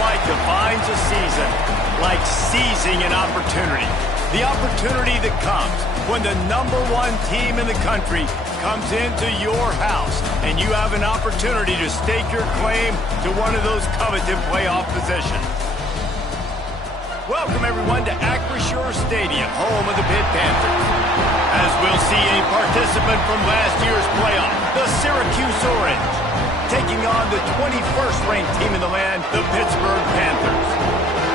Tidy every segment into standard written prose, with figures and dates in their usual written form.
white defines a season like seizing an opportunity. The opportunity that comes when the #1 team in the country comes into your house and you have an opportunity to stake your claim to one of those coveted playoff positions. Welcome, everyone, to Acrisure Stadium, home of the Pitt Panthers. As we'll see a participant from last year's playoff, the Syracuse Orange, taking on the 21st-ranked team in the land, the Pittsburgh Panthers.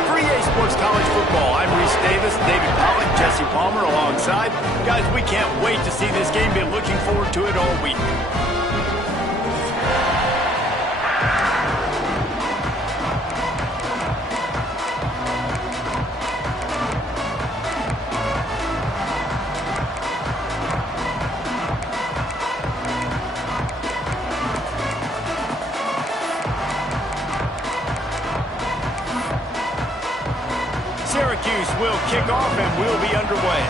For EA Sports College Football, I'm Reese Davis, David Pollack, Jesse Palmer alongside. Guys, we can't wait to see this game. Been looking forward to it all week. Syracuse will kick off and we'll be underway.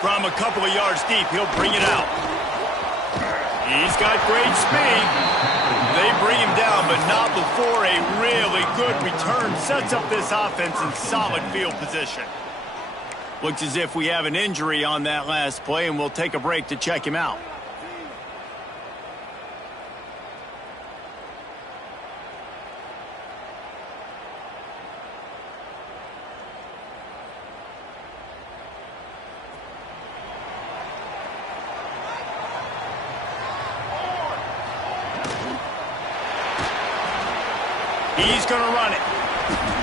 From a couple of yards deep, he'll bring it out. He's got great speed. They bring him down, but not before a really good return sets up this offense in solid field position. Looks as if we have an injury on that last play, and we'll take a break to check him out. He's going to run it.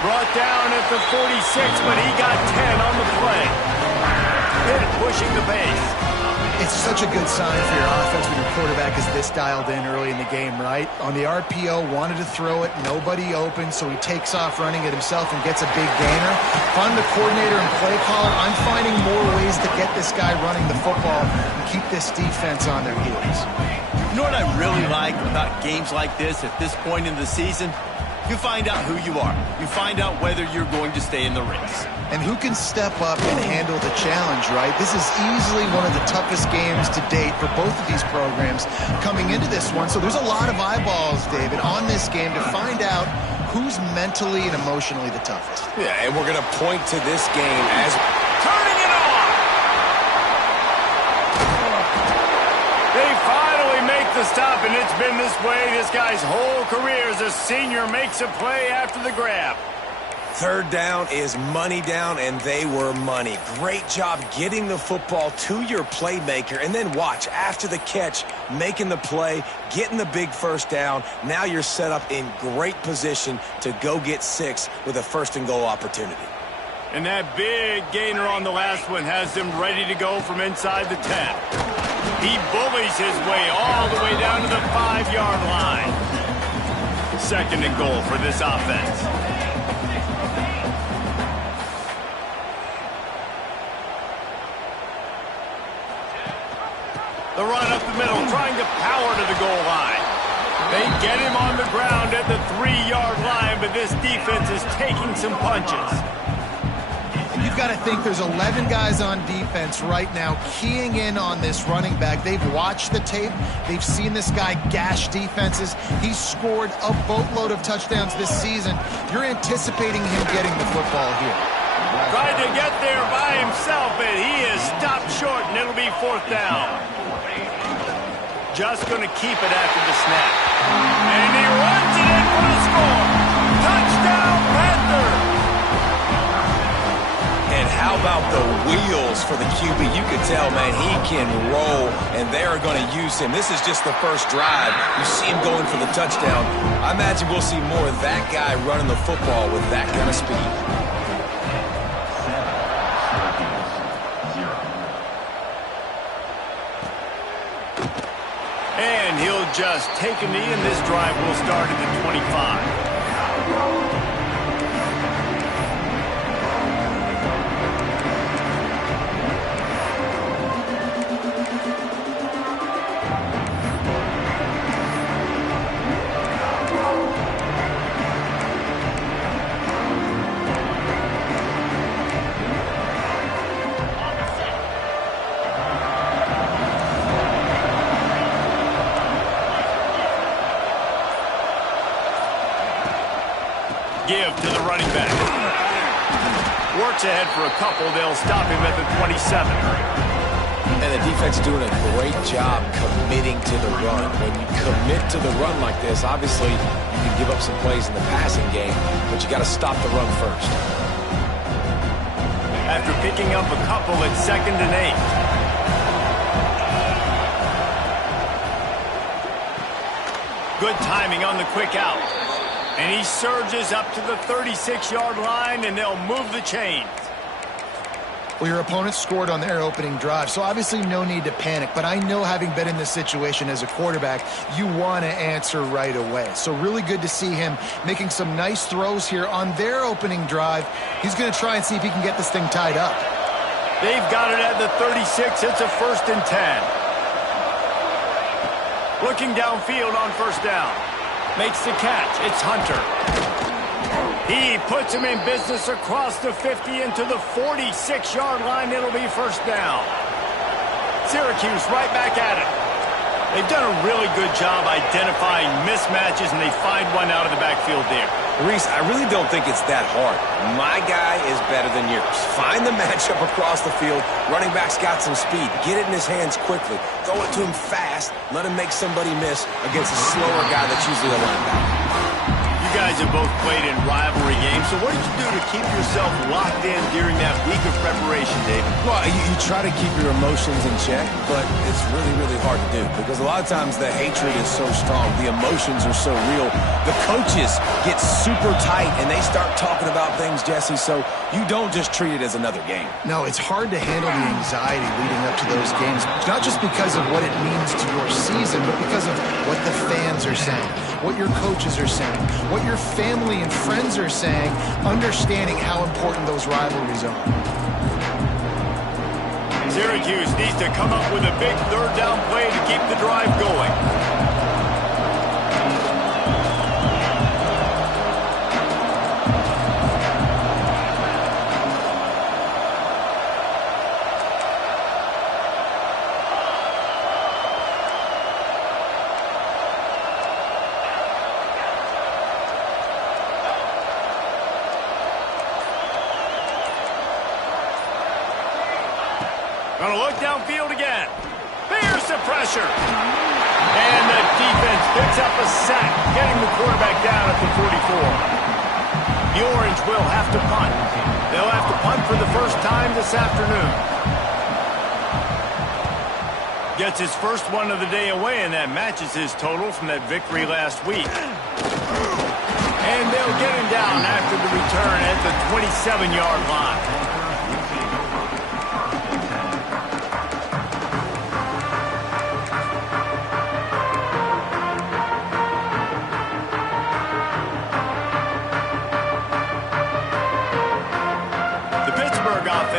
Brought down at the 46, but he got 10 on the play. Pitt pushing the pace. It's such a good sign for your offense when your quarterback is this dialed in early in the game, right? On the RPO, wanted to throw it, nobody open, so he takes off running it himself and gets a big gainer. If I'm the coordinator and play caller, I'm finding more ways to get this guy running the football and keep this defense on their heels. You know what I really like about games like this at this point in the season? You find out who you are. You find out whether you're going to stay in the race. And who can step up and handle the challenge, right? This is easily one of the toughest games to date for both of these programs coming into this one. So there's a lot of eyeballs, David, on this game to find out who's mentally and emotionally the toughest. Yeah, and we're going to point to this game as turning it on. They finally make the stop, and it's been this way this guy's whole career as a senior makes a play after the grab. third down is money down, and they were money. Great job getting the football to your playmaker, and then watch, after the catch, making the play, getting the big first down. Now you're set up in great position to go get 6 with a first-and-goal opportunity. And that big gainer on the last one has them ready to go from inside the 10. He bullies his way all the way down to the 5-yard line. Second and goal for this offense. The run up the middle, trying to power to the goal line. They get him on the ground at the 3-yard line, but this defense is taking some punches. You've got to think there's 11 guys on defense right now keying in on this running back. They've watched the tape. They've seen this guy gash defenses. He's scored a boatload of touchdowns this season. You're anticipating him getting the football here. Tried to get there by himself, but he is stopped short, and it'll be 4th down. Just going to keep it after the snap. And he runs it in for the score. Touchdown, Panther! And how about the wheels for the QB? You could tell, man, he can roll, and they are going to use him. This is just the first drive. You see him going for the touchdown. I imagine we'll see more of that guy running the football with that kind of speed. And he'll just take a knee, and this drive will start at the 25. Give to the running back. Works ahead for a couple. They'll stop him at the 27. And the defense doing a great job committing to the run. When you commit to the run like this, obviously you can give up some plays in the passing game, but you got to stop the run first. After picking up a couple, it's 2nd and 8. Good timing on the quick out. And he surges up to the 36-yard line, and they'll move the chains. Well, your opponent scored on their opening drive, so obviously no need to panic. But I know, having been in this situation as a quarterback, you want to answer right away. So really good to see him making some nice throws here on their opening drive. He's going to try and see if he can get this thing tied up. They've got it at the 36. It's a 1st and 10. Looking downfield on 1st down. Makes the catch. It's Hunter. He puts him in business across the 50 into the 46-yard line. It'll be 1st down. Syracuse right back at it. They've done a really good job identifying mismatches, and they find one out of the backfield there. Reese, I really don't think it's that hard. My guy is better than yours. Find the matchup across the field. Running back's got some speed. Get it in his hands quickly. Throw it to him fast. Let him make somebody miss against a slower guy that's usually a linebacker. You guys have both played in rivalry games, so what did you do to keep yourself locked in during that week of preparation, David? Well, you try to keep your emotions in check, but it's really, really hard to do because a lot of times the hatred is so strong, the emotions are so real. The coaches get super tight and they start talking about things, Jesse, so you don't just treat it as another game. No, it's hard to handle the anxiety leading up to those games, not just because of what it means to your season, but because of what the fans are saying, what your coaches are saying, what your family and friends are saying, understanding how important those rivalries are. Syracuse needs to come up with a big 3rd down play to keep the drive going. Gonna look downfield again. There's the pressure. And the defense picks up a sack, getting the quarterback down at the 44. The Orange will have to punt. They'll have to punt for the first time this afternoon. Gets his first one of the day away, and that matches his total from that victory last week. And they'll get him down after the return at the 27-yard line.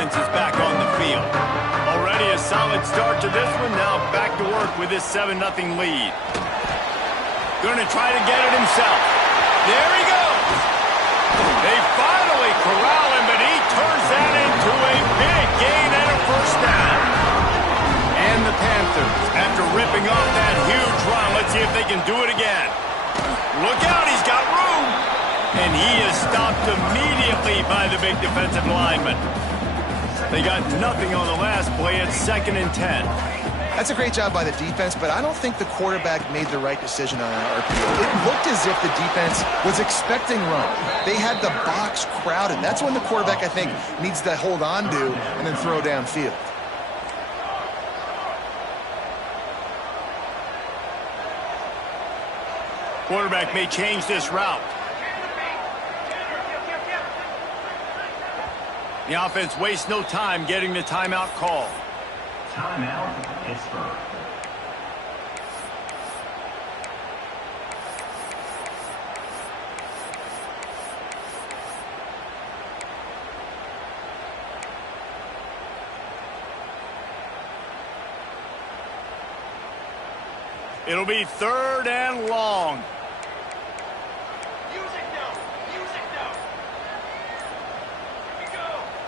Is back on the field. Already a solid start to this one. Now back to work with this 7-0 lead. Going to try to get it himself. There he goes. They finally corral him, but he turns that into a big gain and a 1st down. And the Panthers, after ripping off that huge run, let's see if they can do it again. Look out, he's got room. And he is stopped immediately by the big defensive lineman. They got nothing on the last play. It's 2nd and 10. That's a great job by the defense, but I don't think the quarterback made the right decision on an RPO. It looked as if the defense was expecting run. They had the box crowded. That's when the quarterback, I think, needs to hold on to and then throw downfield. Quarterback may change this route. The offense wastes no time getting the timeout call. Timeout, Pittsburgh. It'll be 3rd and long.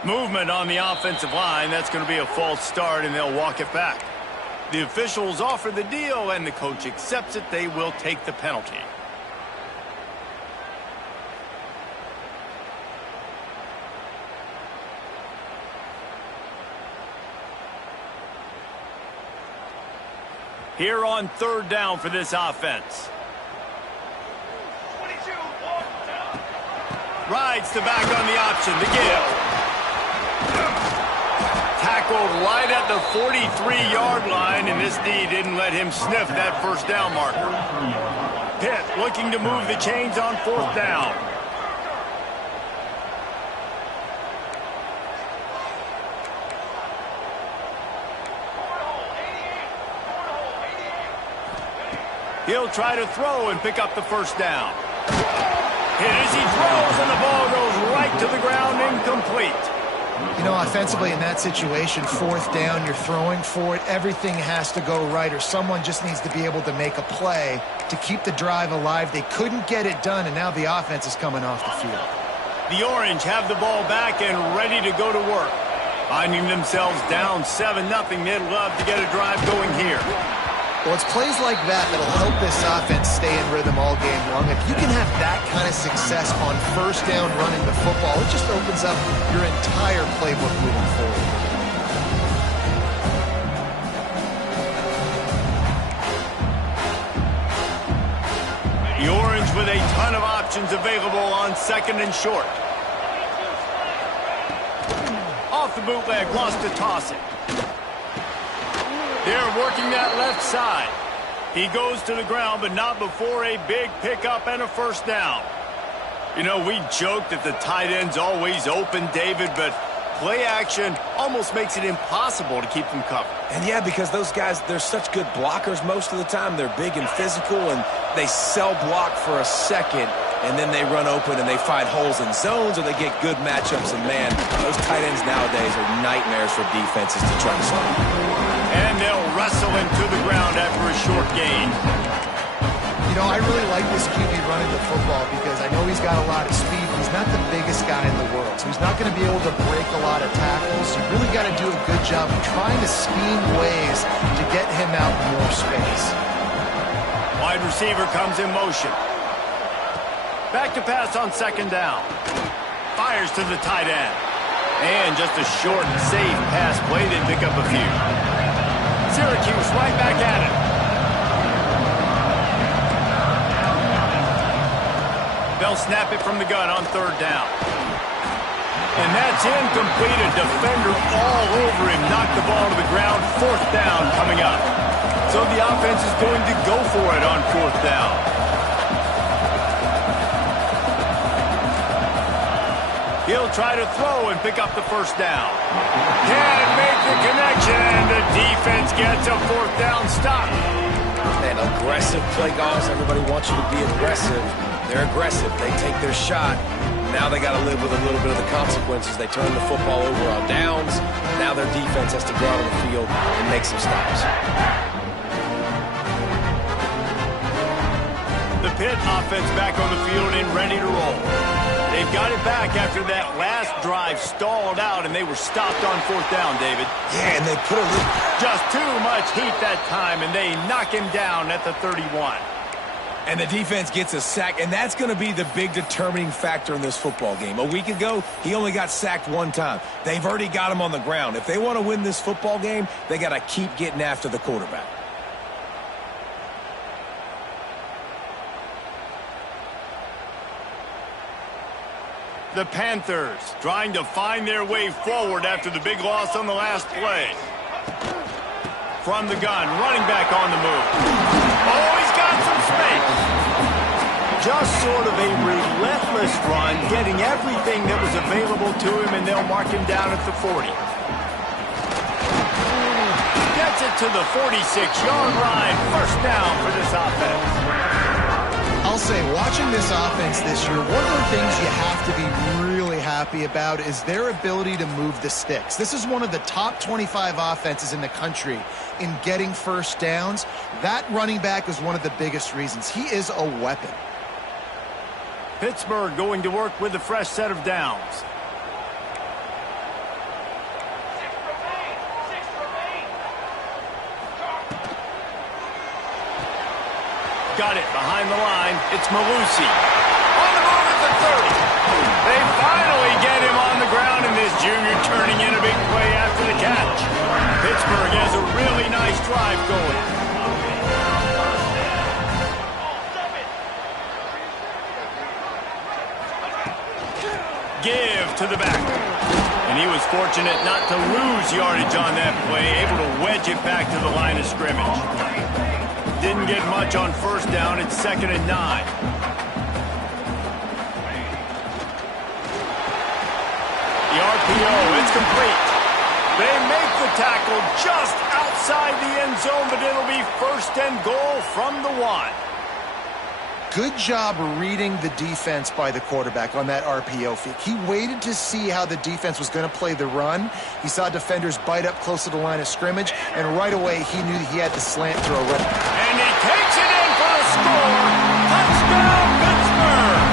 Movement on the offensive line. That's going to be a false start, and they'll walk it back. The officials offer the deal, and the coach accepts it. They will take the penalty. Here on third down for this offense. Rides the back on the option, the give. Tackled right at the 43-yard line, and this D didn't let him sniff that first down marker. Pitt looking to move the chains on fourth down. He'll try to throw and pick up the first down. Hit as he throws, and the ball goes right to the ground, incomplete. You know, offensively in that situation, fourth down, you're throwing for it. Everything has to go right, or someone just needs to be able to make a play to keep the drive alive. They couldn't get it done, and now the offense is coming off the field. The Orange have the ball back and ready to go to work. Finding themselves down 7-0, they'd love to get a drive going here. Well, it's plays like that that'll help this offense stay in rhythm all game long. If you can have that kind of success on first down running the football, it just opens up your entire playbook moving forward. The Orange with a ton of options available on second and short. Off the bootleg, lost to toss it. They're working that left side. He goes to the ground, but not before a big pickup and a first down. You know, we joke that the tight end's always open, David, but play action almost makes it impossible to keep them covered. And yeah, because those guys, they're such good blockers most of the time. They're big and physical, and they sell block for a second, and then they run open and they find holes in zones, or they get good matchups. And man, those tight ends nowadays are nightmares for defenses to try to stop. And they'll wrestle him to the ground after a short gain. You know, I really like this QB running the football because I know he's got a lot of speed. He's not the biggest guy in the world, so he's not going to be able to break a lot of tackles. You really got to do a good job of trying to scheme ways to get him out in more space. Wide receiver comes in motion. Back to pass on second down. Fires to the tight end. And just a short and safe pass play. They pick up a few. Syracuse right back at it. They'll snap it from the gun on third down. And that's incomplete. A defender all over him. Knocked the ball to the ground. Fourth down coming up. So the offense is going to go for it on fourth down. He'll try to throw and pick up the first down. Can't make the connection, and the defense gets a fourth down stop. And aggressive play calls. Everybody wants you to be aggressive. They're aggressive. They take their shot. Now they got to live with a little bit of the consequences. They turn the football over on downs. Now their defense has to go out on the field and make some stops. The Pitt offense back on the field and ready to roll. They've got it back after that last drive stalled out, and they were stopped on fourth down, David. Yeah, and they put a little... Just too much heat that time, and they knock him down at the 31. And the defense gets a sack, and that's going to be the big determining factor in this football game. A week ago, he only got sacked one time. They've already got him on the ground. If they want to win this football game, they got to keep getting after the quarterback. The Panthers trying to find their way forward after the big loss on the last play. From the gun, running back on the move. Oh, he's got some space. Just sort of a relentless run, getting everything that was available to him, and they'll mark him down at the 40. Gets it to the 46-yard line. First down for this offense. I'll say, watching this offense this year, one of the things you have to be really happy about is their ability to move the sticks. This is one of the top 25 offenses in the country in getting first downs. That running back is one of the biggest reasons. He is a weapon. Pittsburgh going to work with a fresh set of downs. Got it behind the line. It's Malusi. On the move at the 30. They finally get him on the ground, and this junior turning in a big play after the catch. Pittsburgh has a really nice drive going. give to the back. And he was fortunate not to lose yardage on that play, able to wedge it back to the line of scrimmage. Didn't get much on first down. It's 2nd and 9. The RPO, it's complete. They make the tackle just outside the end zone, but it'll be 1st and goal from the 1. Good job reading the defense by the quarterback on that RPO fake. He waited to see how the defense was going to play the run. He saw defenders bite up close to the line of scrimmage, and right away he knew he had the slant throw ready. And he takes it in for a score. Touchdown, Pittsburgh!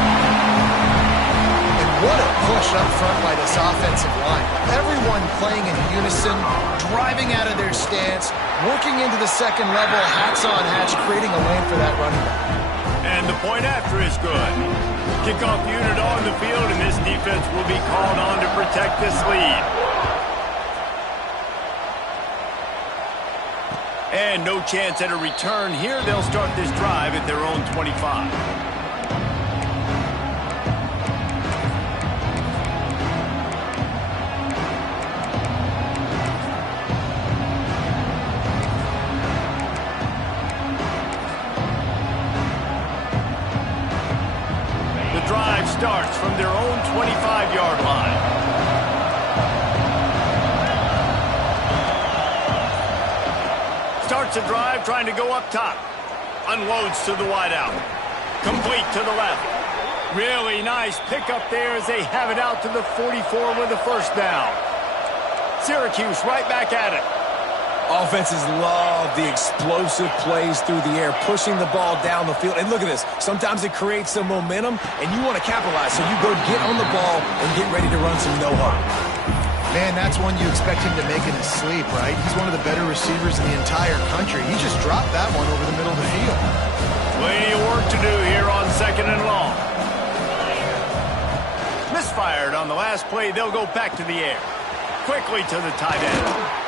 And what a push up front by this offensive line. Everyone playing in unison, driving out of their stance, working into the second level, hats on hats, creating a lane for that running back. And the point after is good. Kickoff unit on the field, and this defense will be called on to protect this lead. And no chance at a return here. They'll start this drive at their own 25. Starts from their own 25-yard line. Starts a drive trying to go up top. Unloads to the wideout. Complete to the left. Really nice pickup there as they have it out to the 44 with a 1st down. Syracuse right back at it. Offenses love the explosive plays through the air, pushing the ball down the field. And look at this. Sometimes it creates some momentum, and you want to capitalize. So you go get on the ball and get ready to run some no-huddle. Man, that's one you expect him to make in his sleep, right? He's one of the better receivers in the entire country. He just dropped that one over the middle of the field. Plenty of work to do here on 2nd and long. Misfired on the last play. They'll go back to the air. Quickly to the tight end.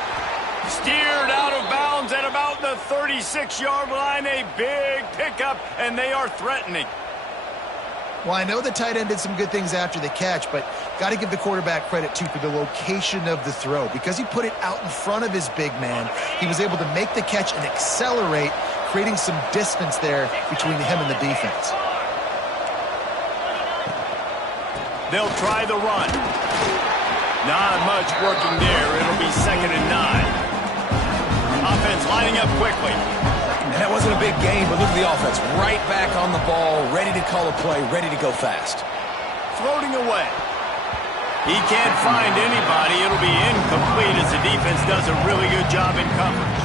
Steered out of bounds at about the 36-yard line. A big pickup, and they are threatening. Well, I know the tight end did some good things after the catch, but got to give the quarterback credit, too, for the location of the throw. Because he put it out in front of his big man, he was able to make the catch and accelerate, creating some distance there between him and the defense. They'll try the run. Not much working there. It'll be 2nd and 9. Offense lining up quickly. And that wasn't a big game, but look at the offense. Right back on the ball, ready to call a play, ready to go fast. Floating away. He can't find anybody. It'll be incomplete as the defense does a really good job in coverage.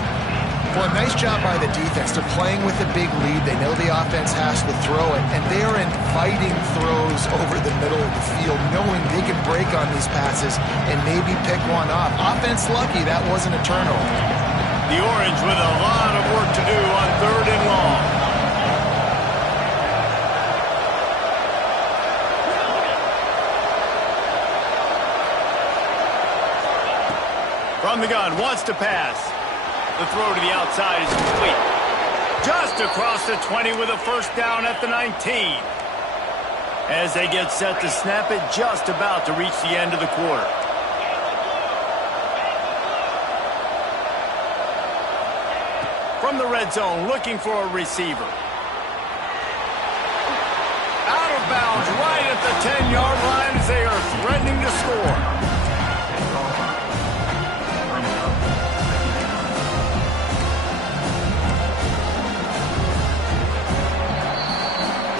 Well, nice job by the defense. They're playing with a big lead. They know the offense has to throw it, and they are inviting throws over the middle of the field, knowing they can break on these passes and maybe pick one off. Offense lucky that wasn't a turnover. The Orange with a lot of work to do on 3rd and long. From the gun, wants to pass. The throw to the outside is complete. Just across the 20 with a 1st down at the 19. As they get set to snap it, just about to reach the end of the quarter. From the red zone, looking for a receiver. Out of bounds, right at the 10-yard line as they are threatening to score.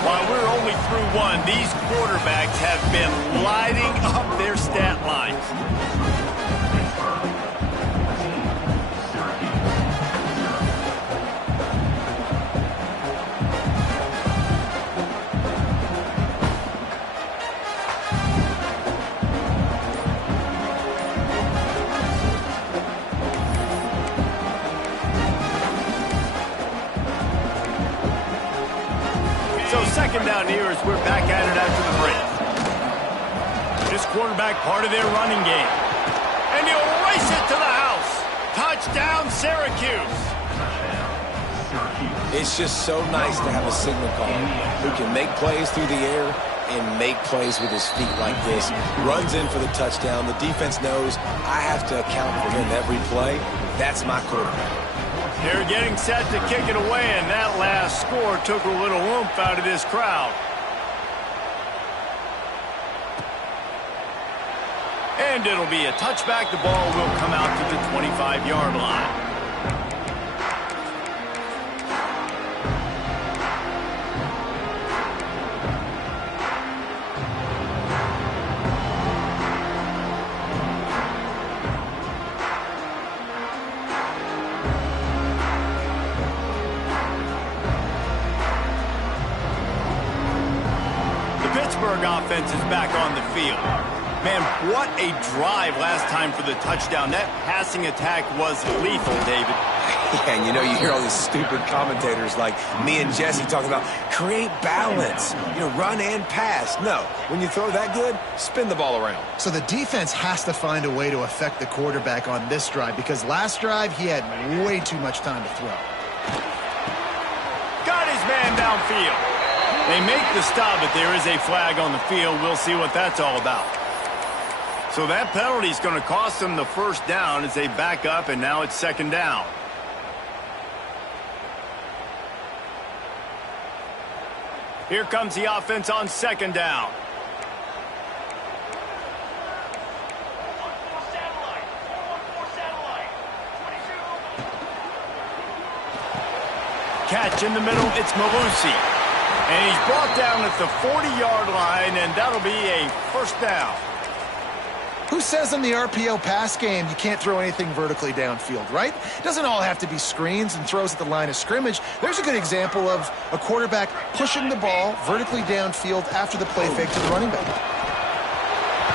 While we're only through one, these quarterbacks have been lighting up their stat lines. So 2nd down here as we're back at it after the break. This quarterback part of their running game. And he'll race it to the house. Touchdown, Syracuse. It's just so nice to have a signal caller who can make plays through the air and make plays with his feet like this. Runs in for the touchdown. The defense knows I have to account for him every play. That's my quarterback. They're getting set to kick it away, and that last score took a little oomph out of this crowd. And it'll be a touchback. The ball will come out to the 25-yard line. Offense is back on the field. Man, what a drive last time for the touchdown. That passing attack was lethal, David. Yeah, and you hear all these stupid commentators like me and Jesse talking about create balance, run and pass. No, when you throw that good, spin the ball around. So the defense has to find a way to affect the quarterback on this drive because last drive he had way too much time to throw. Got his man downfield. They make the stop, but there is a flag on the field. We'll see what that's all about. So that penalty is going to cost them the first down as they back up, and now it's second down. Here comes the offense on second down. Catch in the middle, it's Malusi. And he's brought down at the 40-yard line, and that'll be a first down. Who says in the RPO pass game you can't throw anything vertically downfield, right? It doesn't all have to be screens and throws at the line of scrimmage. There's a good example of a quarterback pushing the ball vertically downfield after the play fake to the running back.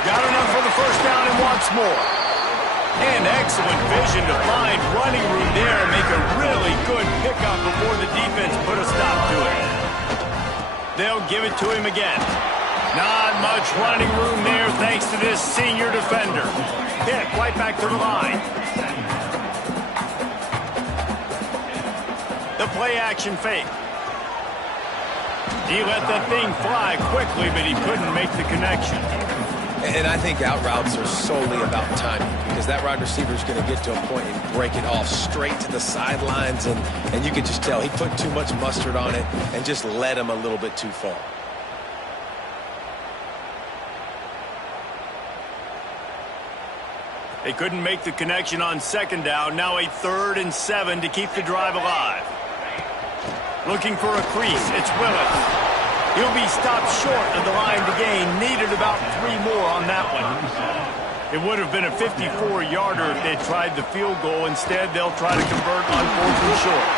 Got enough for the first down and wants more. And excellent vision to find running room there and make a really good pickup before the defense put a stop to it. They'll give it to him again. Not much running room there thanks to this senior defender. Hit right back to the line. The play action fake. He let that thing fly quickly, but he couldn't make the connection. And I think out routes are solely about timing because that wide receiver is going to get to a point and break it off straight to the sidelines, and you can just tell he put too much mustard on it and just led him a little bit too far. They couldn't make the connection on second down. Now a 3rd and 7 to keep the drive alive. Looking for a crease. It's Willis. He'll be stopped short of the line to gain. Needed about 3 more on that one. It would have been a 54-yarder if they tried the field goal. Instead, they'll try to convert on 4th and short.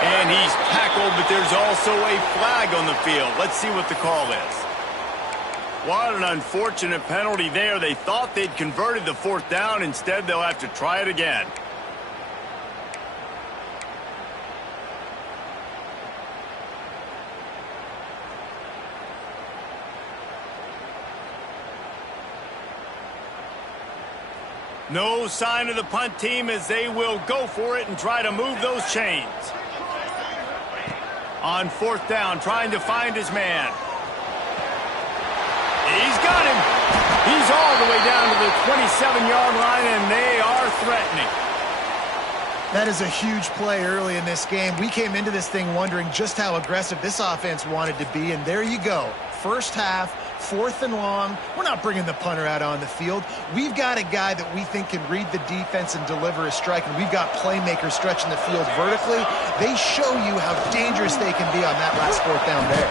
And he's tackled, but there's also a flag on the field. Let's see what the call is. What an unfortunate penalty there. They thought they'd converted the 4th down. Instead, they'll have to try it again. No sign of the punt team as they will go for it and try to move those chains. On 4th down, trying to find his man. He's got him. He's all the way down to the 27-yard line, and they are threatening. That is a huge play early in this game. We came into this thing wondering just how aggressive this offense wanted to be, and there you go. First half, 4th and long. We're not bringing the punter out on the field. We've got a guy that we think can read the defense and deliver a strike, and we've got playmakers stretching the field vertically. They show you how dangerous they can be on that last 4th down there.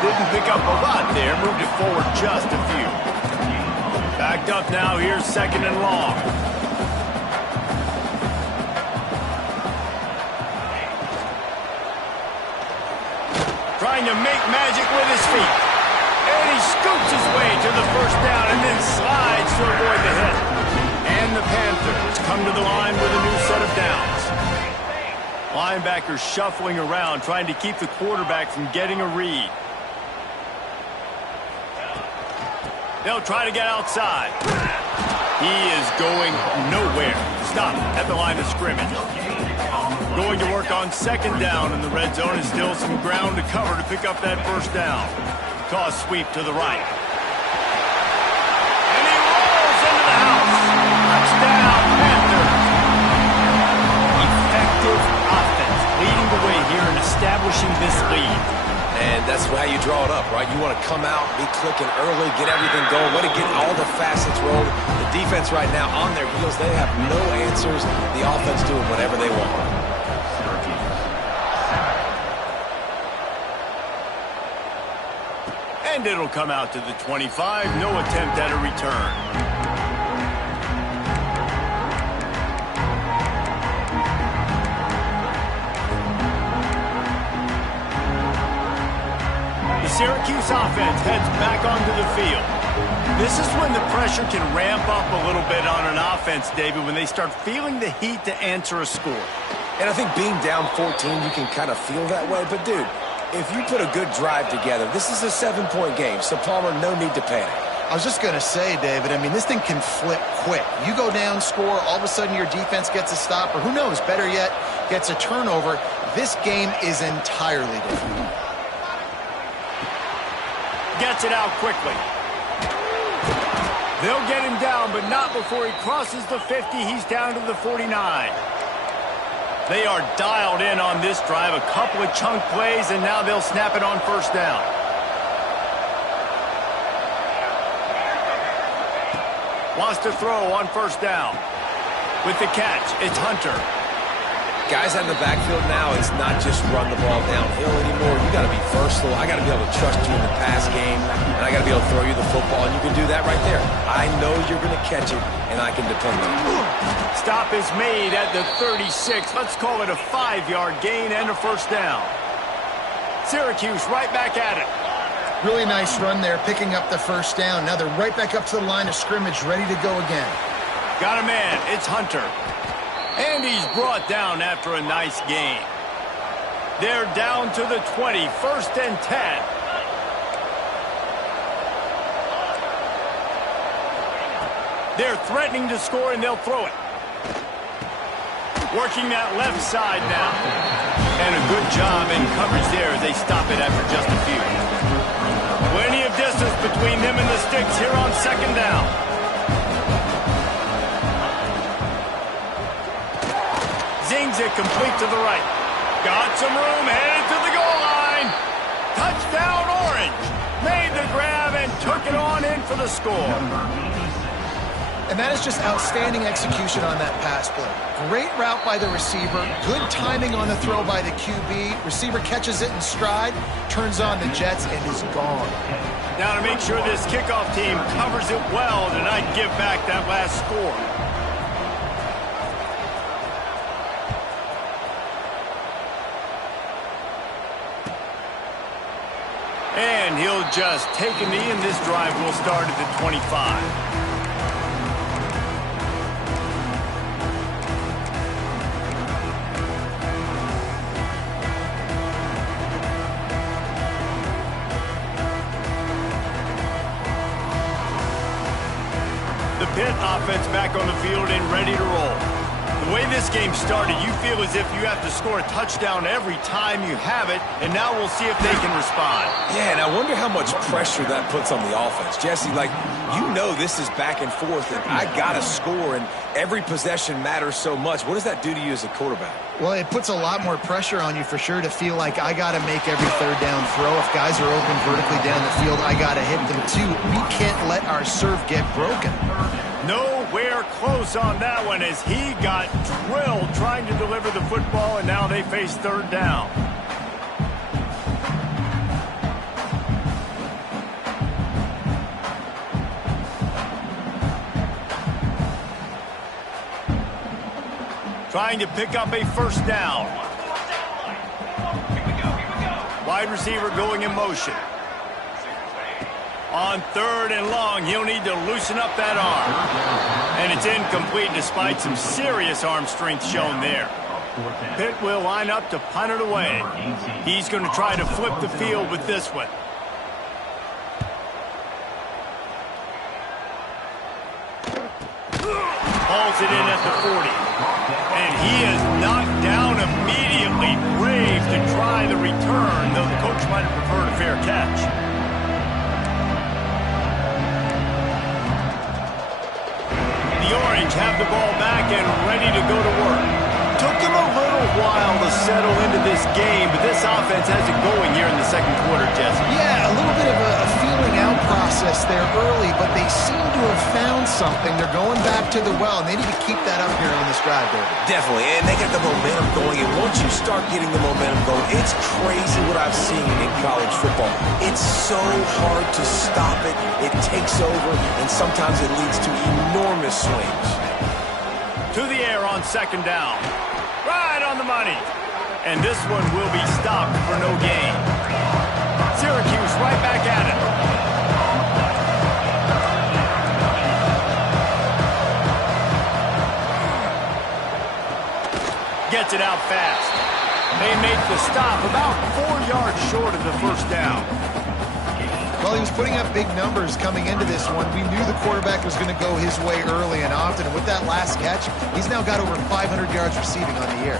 Didn't pick up a lot there. Moved it forward just a few. Backed up now. Here's 2nd and long. Trying to make magic with his feet. And he scoops his way to the first down and then slides to avoid the hit. And the Panthers come to the line with a new set of downs. Linebackers shuffling around, trying to keep the quarterback from getting a read. They'll try to get outside. He is going nowhere. Stop at the line of scrimmage. Going to work on 2nd down in the red zone, and still some ground to cover to pick up that first down. Toss sweep to the right. And he rolls into the house. Touchdown, Panthers. Effective offense leading the way here and establishing this lead. And that's how you draw it up, right? You want to come out, be clicking early, get everything going, way to get all the facets rolled. The defense right now on their heels, they have no answers. The offense doing whatever they want. And it'll come out to the 25. No attempt at a return. Syracuse offense heads back onto the field. This is when the pressure can ramp up a little bit on an offense, David, when they start feeling the heat to answer a score. And I think being down 14, you can kind of feel that way. But, dude, if you put a good drive together, this is a 7-point game. So, Palmer, no need to panic. I was just going to say, David, I mean, this thing can flip quick. You go down, score, all of a sudden your defense gets a stop, or who knows, better yet, gets a turnover. This game is entirely different. Gets it out quickly. They'll get him down, but not before he crosses the 50. He's down to the 49. They are dialed in on this drive. A couple of chunk plays, and now they'll snap it on first down. Wants to throw on first down. With the catch, it's Hunter. Guys out in the backfield now, it's not just run the ball downhill anymore. You got to be versatile. I got to be able to trust you in the pass game, and I got to be able to throw you the football, and you can do that right there. I know you're going to catch it, and I can depend on you. Stop is made at the 36. Let's call it a 5-yard gain and a first down. Syracuse right back at it. Really nice run there, picking up the first down. Now they're right back up to the line of scrimmage, ready to go again. Got a man. It's Hunter. And he's brought down after a nice gain. They're down to the 20, 1st and 10. They're threatening to score, and they'll throw it. Working that left side now. And a good job in coverage there as they stop it after just a few. Plenty of distance between them and the sticks here on second down. Zings it complete to the right. Got some room, headed to the goal line. Touchdown, Orange. Made the grab and took it on in for the score. And that is just outstanding execution on that pass play. Great route by the receiver. Good timing on the throw by the QB. Receiver catches it in stride, turns on the jets, and is gone. Now to make sure this kickoff team covers it well tonight, give back that last score. And he'll just take a knee, and this drive will start at the 25. The Pitt offense back on the field and ready to roll. The way this game started, you feel as if you have to score a touchdown every time you have it, and now we'll see if they can respond. Yeah, and I wonder how much pressure that puts on the offense. Jesse, like, you know this is back and forth, and I got to score, and every possession matters so much. What does that do to you as a quarterback? Well, it puts a lot more pressure on you for sure to feel like I got to make every third down throw. If guys are open vertically down the field, I got to hit them too. We can't let our serve get broken. Nowhere close on that one as he got drilled trying to deliver the football, and now they face third down. Trying to pick up a first down. Wide receiver going in motion. On third and long, he'll need to loosen up that arm. And it's incomplete despite some serious arm strength shown there. Pitt will line up to punt it away. He's going to try to flip the field with this one. Hauls it in at the 40. And he is knocked down immediately. Brave to try the return, though the coach might have preferred a fair catch. Orange have the ball back and ready to go to work. Took them a little while to settle into this game, but this offense has it going here in the second quarter, Jesse. Yeah, a little bit of a feeling out process there early, but they seem to have found something. They're going back to the well, and they need to keep that up here on this drive, David. Definitely, and they got the momentum going, and once you start getting the momentum going, it's crazy what I've seen in college football. It's so hard to stop it. It takes over, and sometimes it leads to enormous swings. To the air on second down. Right on the money. And this one will be stopped for no gain. Syracuse right back at it. Gets it out fast. They make the stop about 4 yards short of the first down. Well, he was putting up big numbers coming into this one. We knew the quarterback was going to go his way early and often. And with that last catch, he's now got over 500 yards receiving on the year.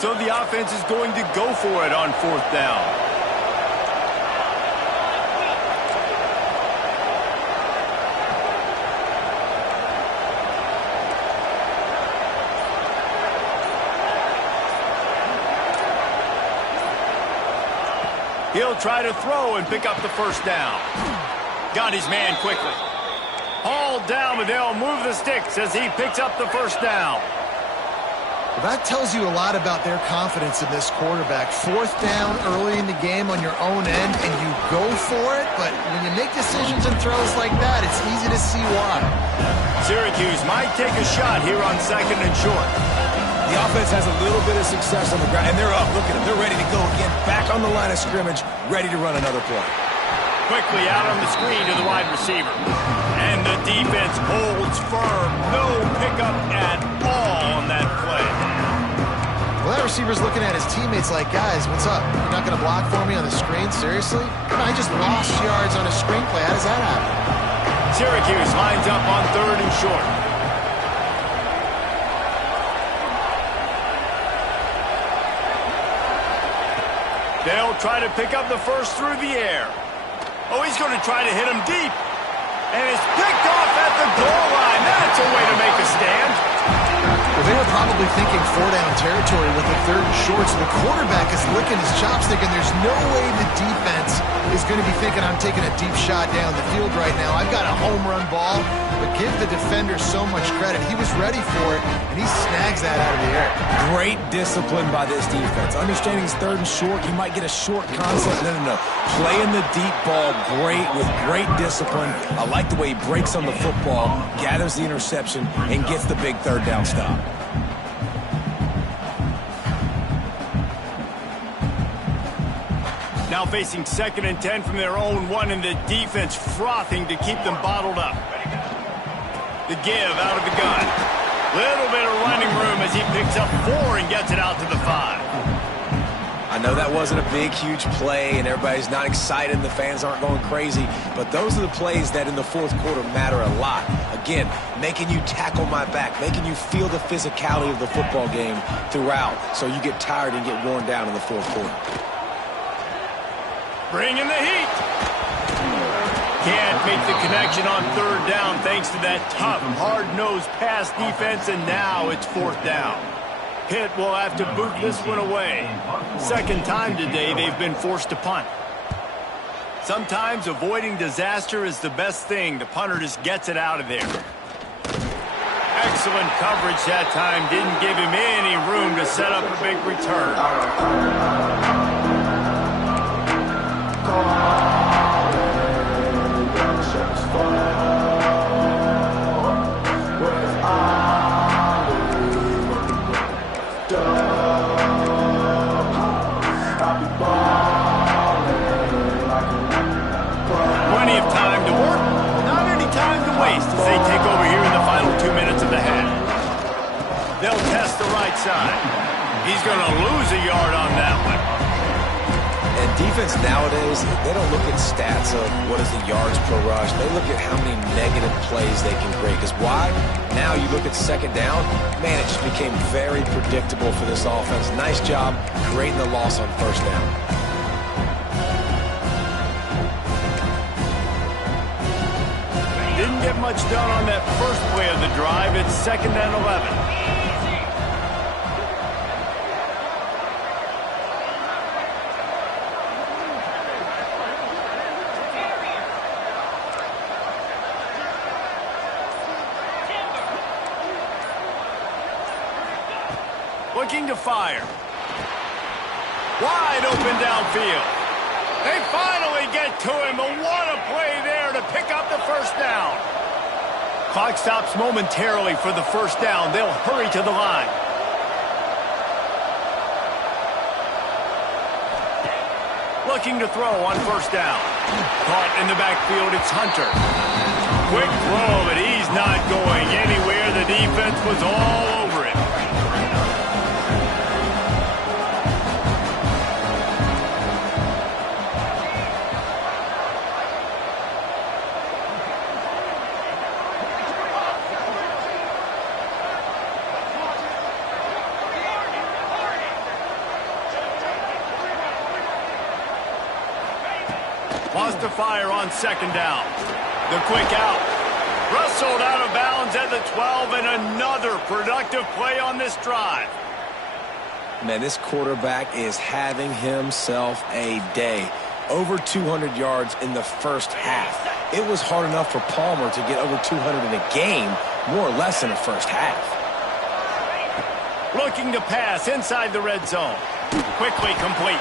So the offense is going to go for it on fourth down. He'll try to throw and pick up the first down. Got his man quickly. Hauled down, but they'll move the sticks as he picks up the first down. Well, that tells you a lot about their confidence in this quarterback. Fourth down early in the game on your own end, and you go for it, but when you make decisions and throws like that, it's easy to see why. Syracuse might take a shot here on second and short. The offense has a little bit of success on the ground, and they're up. Look at them. They're ready to go again. Back on the line of scrimmage, ready to run another play. Quickly out on the screen to the wide receiver. And the defense holds firm. No pickup at all on that play. Well, that receiver's looking at his teammates like, guys, what's up? You're not going to block for me on the screen? Seriously? I just lost yards on a screen play. How does that happen? Syracuse lines up on third and short. They'll try to pick up the first through the air. Oh, he's going to try to hit him deep. And it's picked off at the goal line. That's a way to make a stand. Well, they were probably thinking four-down territory with the third and short, so the quarterback is licking his chops thinking there's no way the defense is going to be thinking I'm taking a deep shot down the field right now. I've got a home run ball, but give the defender so much credit. He was ready for it, and he snags that out of the air. Great discipline by this defense. Understanding it's third and short, you might get a short concept. No. Playing the deep ball great with great discipline. I like the way he breaks on the football, gathers the interception, and gets the big third down stop. Now facing second and 10 from their own one, and the defense frothing to keep them bottled up. The give out of the gun. Little bit of running room as he picks up 4 and gets it out to the 5. I know that wasn't a big, huge play, and everybody's not excited, and the fans aren't going crazy, but those are the plays that in the fourth quarter matter a lot. Again, making you tackle my back, making you feel the physicality of the football game throughout, so you get tired and get worn down in the fourth quarter. Bringing the heat. Can't make the connection on third down thanks to that tough, hard-nosed pass defense, and now it's fourth down. Pitt will have to boot this one away. Second time today they've been forced to punt. Sometimes avoiding disaster is the best thing. The punter just gets it out of there. Excellent coverage that time. Didn't give him any room to set up a big return. Plenty of time to work, not any time to waste as they take over here in the final 2 minutes of the half. They'll test the right side. He's going to lose a yard on that one. And defense nowadays, they don't look at stats of what is the yards per rush. They look at how many negative plays they can create. Because why? Now you look at second down, man, it just became very predictable for this offense. Nice job creating the loss on first down. Didn't get much done on that first play of the drive. It's 2nd and 11. Looking to fire. Wide open downfield. They finally get to him, but what a play there to pick up the first down. Clock stops momentarily for the first down. They'll hurry to the line. Looking to throw on first down. Caught in the backfield, it's Hunter. Quick throw, but he's not going anywhere. The defense was all over it. Wants to fire on 2nd down. The quick out. Rustled out of bounds at the 12, and another productive play on this drive. Man, this quarterback is having himself a day. Over 200 yards in the first half. It was hard enough for Palmer to get over 200 in a game, more or less in the first half. Looking to pass inside the red zone. Quickly complete.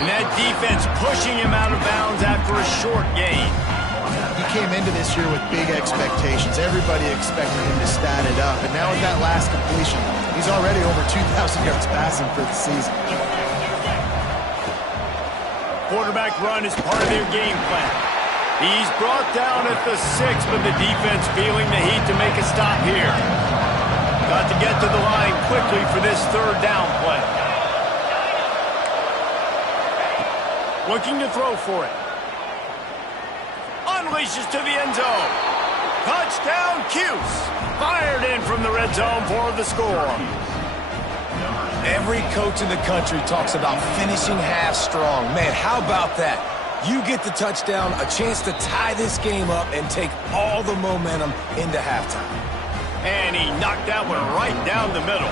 And that defense pushing him out of bounds after a short gain. He came into this year with big expectations. Everybody expected him to stat it up. And now with that last completion, he's already over 2,000 yards passing for the season. Quarterback run is part of their game plan. He's brought down at the 6, but the defense feeling the heat to make a stop here. Got to get to the line quickly for this 3rd down play. Looking to throw for it. Unleashes to the end zone. Touchdown, Cuse. Fired in from the red zone for the score. Every coach in the country talks about finishing half strong. Man, how about that? You get the touchdown, a chance to tie this game up and take all the momentum into halftime. And he knocked that one right down the middle.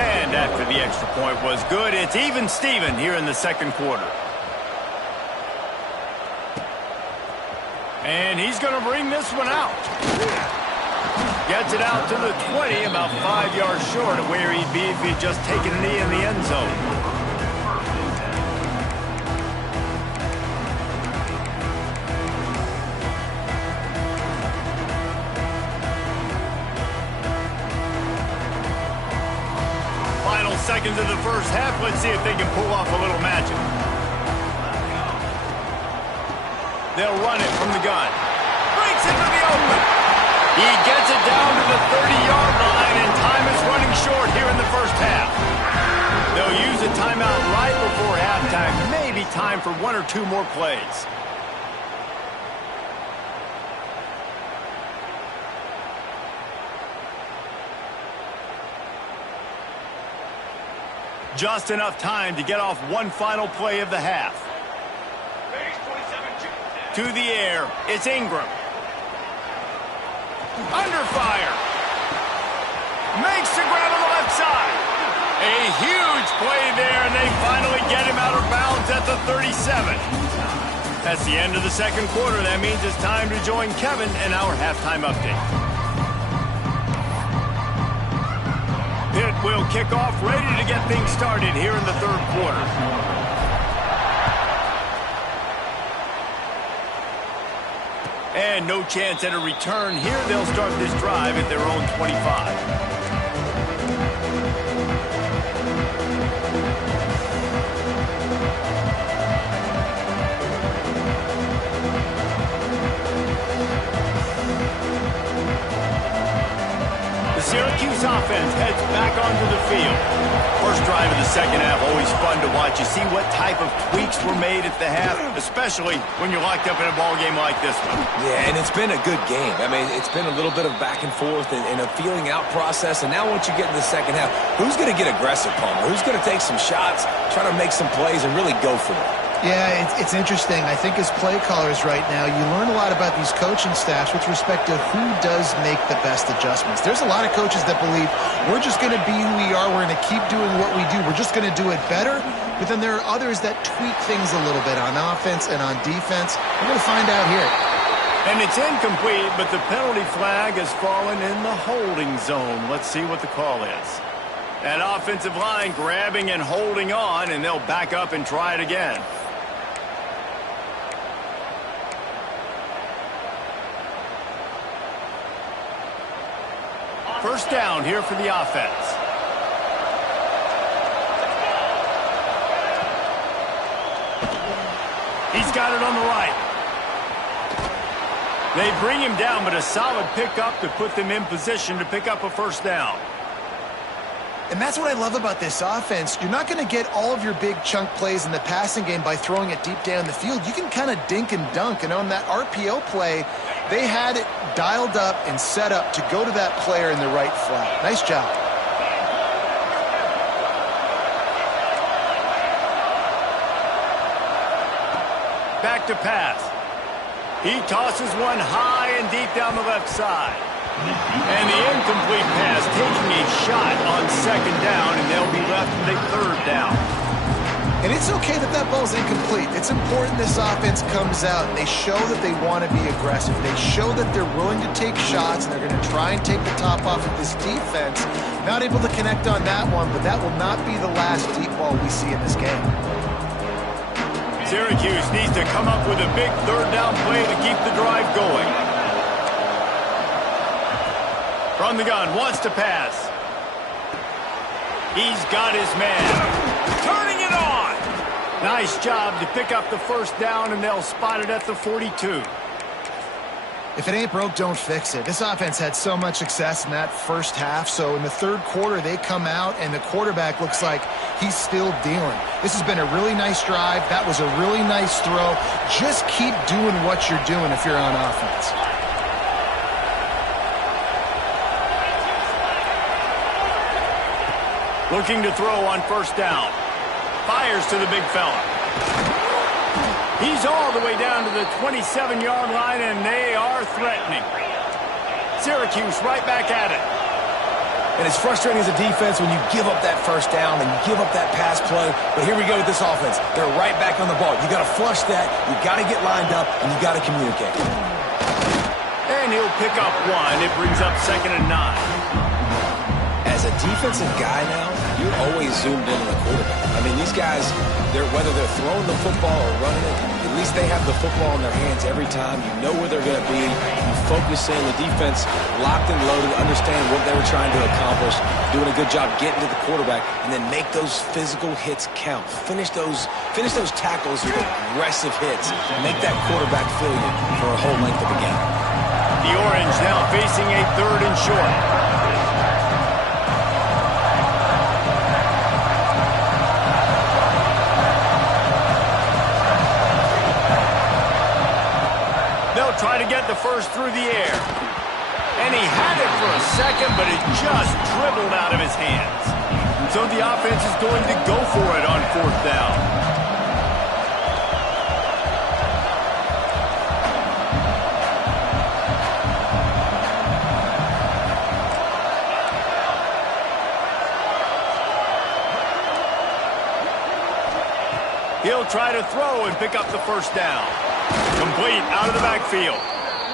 And after the extra point was good, it's even Steven here in the 2nd quarter. And he's going to bring this one out. Gets it out to the 20, about 5 yards short of where he'd be if he'd just taken a knee in the end zone. Final seconds of the first half. Let's see if they can pull off a little magic. They'll run it from the gun. Breaks into the open. He gets it down to the 30-yard line, and time is running short here in the first half. They'll use a timeout right before halftime. Maybe time for 1 or 2 more plays. Just enough time to get off one final play of the half. To the air, it's Ingram. Under fire. Makes the grab on the left side. A huge play there, and they finally get him out of bounds at the 37. That's the end of the 2nd quarter. That means it's time to join Kevin in our halftime update. Pitt will kick off, ready to get things started here in the 3rd quarter. And no chance at a return here. They'll start this drive at their own 25. The Syracuse offense heads back onto the field. First drive of the 2nd half, always fun to watch. You see what type of tweaks were made at the half, especially when you're locked up in a ball game like this one. Yeah, and it's been a good game. I mean, it's been a little bit of back and forth and a feeling out process. And now once you get in the 2nd half, who's going to get aggressive, Palmer? Who's going to take some shots, try to make some plays, and really go for it? Yeah, it's interesting. I think as play callers right now, you learn a lot about these coaching staffs with respect to who does make the best adjustments. There's a lot of coaches that believe we're just going to be who we are. We're going to keep doing what we do. We're just going to do it better. But then there are others that tweak things a little bit on offense and on defense. We're going to find out here. And it's incomplete, but the penalty flag has fallen in the holding zone. Let's see what the call is. That offensive line grabbing and holding on, and they'll back up and try it again. First down here for the offense. He's got it on the right. They bring him down, but a solid pickup to put them in position to pick up a first down. And that's what I love about this offense. You're not going to get all of your big chunk plays in the passing game by throwing it deep down the field. You can kind of dink and dunk. And on that RPO play, they had it dialed up and set up to go to that player in the right flat. Nice job. Back to pass. He tosses one high and deep down the left side. And the incomplete pass taking a shot on second down, and they'll be left with a third down. And it's okay that that ball's incomplete. It's important this offense comes out and they show that they want to be aggressive. They show that they're willing to take shots and they're going to try and take the top off of this defense. Not able to connect on that one, but that will not be the last deep ball we see in this game. Syracuse needs to come up with a big third down play to keep the drive going. From the gun, wants to pass. He's got his man. Turning it on. Nice job to pick up the first down, and they'll spot it at the 42. If it ain't broke, don't fix it. This offense had so much success in that first half, so in the third quarter they come out and the quarterback looks like he's still dealing. This has been a really nice drive. That was a really nice throw. Just keep doing what you're doing if you're on offense. Looking to throw on first down. Fires to the big fella. He's all the way down to the 27-yard line, and they are threatening. Syracuse right back at it. And it's frustrating as a defense when you give up that first down and you give up that pass play. But here we go with this offense. They're right back on the ball. You got to flush that. You got to get lined up, and you got to communicate. And he'll pick up one. It brings up 2nd and 9. As a defensive guy now, you're always zoomed in on the quarterback. I mean, these guys, whether they're throwing the football or running it, at least they have the football in their hands every time. You know where they're going to be. You focus in. The defense locked and loaded, understand what they were trying to accomplish, doing a good job getting to the quarterback, and then make those physical hits count. Finish those tackles with aggressive hits. Make that quarterback feel you for a whole length of the game. The Orange now facing a 3rd and short. Try to get the first through the air. And he had it for a second, but it just dribbled out of his hands. So the offense is going to go for it on 4th down. He'll try to throw and pick up the first down. Complete out of the backfield.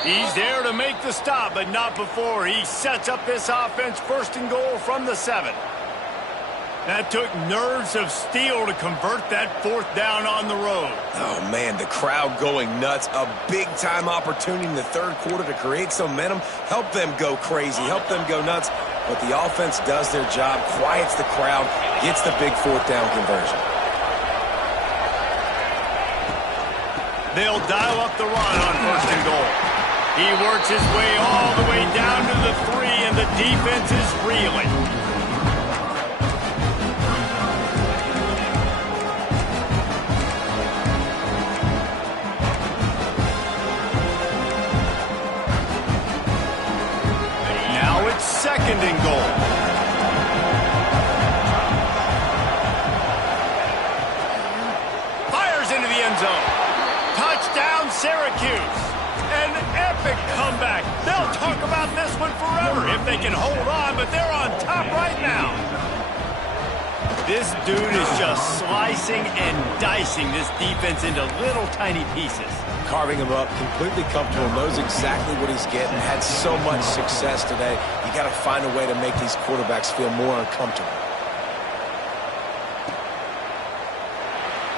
He's there to make the stop, but not before he sets up this offense 1st and goal from the 7. That took nerves of steel to convert that 4th down on the road. Oh, man, the crowd going nuts. A big-time opportunity in the third quarter to create some momentum, help them go crazy, help them go nuts. But the offense does their job, quiets the crowd, gets the big 4th down conversion. They'll dial up the run on 1st and goal. He works his way all the way down to the 3, and the defense is reeling. Now it's 2nd and goal. Fires into the end zone. Touchdown, Syracuse. An epic comeback. They'll talk about this one forever if they can hold on, but they're on top right now. This dude is just slicing and dicing this defense into little tiny pieces. Carving him up, completely comfortable, knows exactly what he's getting, had so much success today. You got to find a way to make these quarterbacks feel more uncomfortable.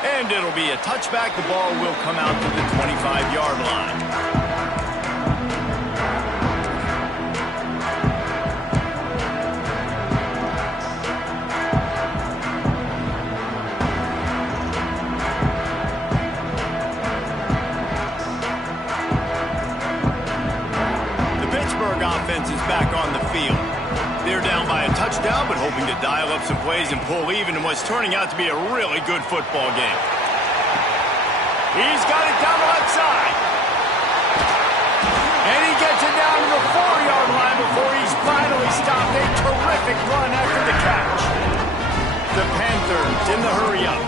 And it'll be a touchback. The ball will come out to the 25-yard line. Offense is back on the field. They're down by a touchdown, but hoping to dial up some plays and pull even in what's turning out to be a really good football game. He's got it down the left side. And he gets it down to the 4-yard line before he's finally stopped. A terrific run after the catch. The Panthers in the hurry-up.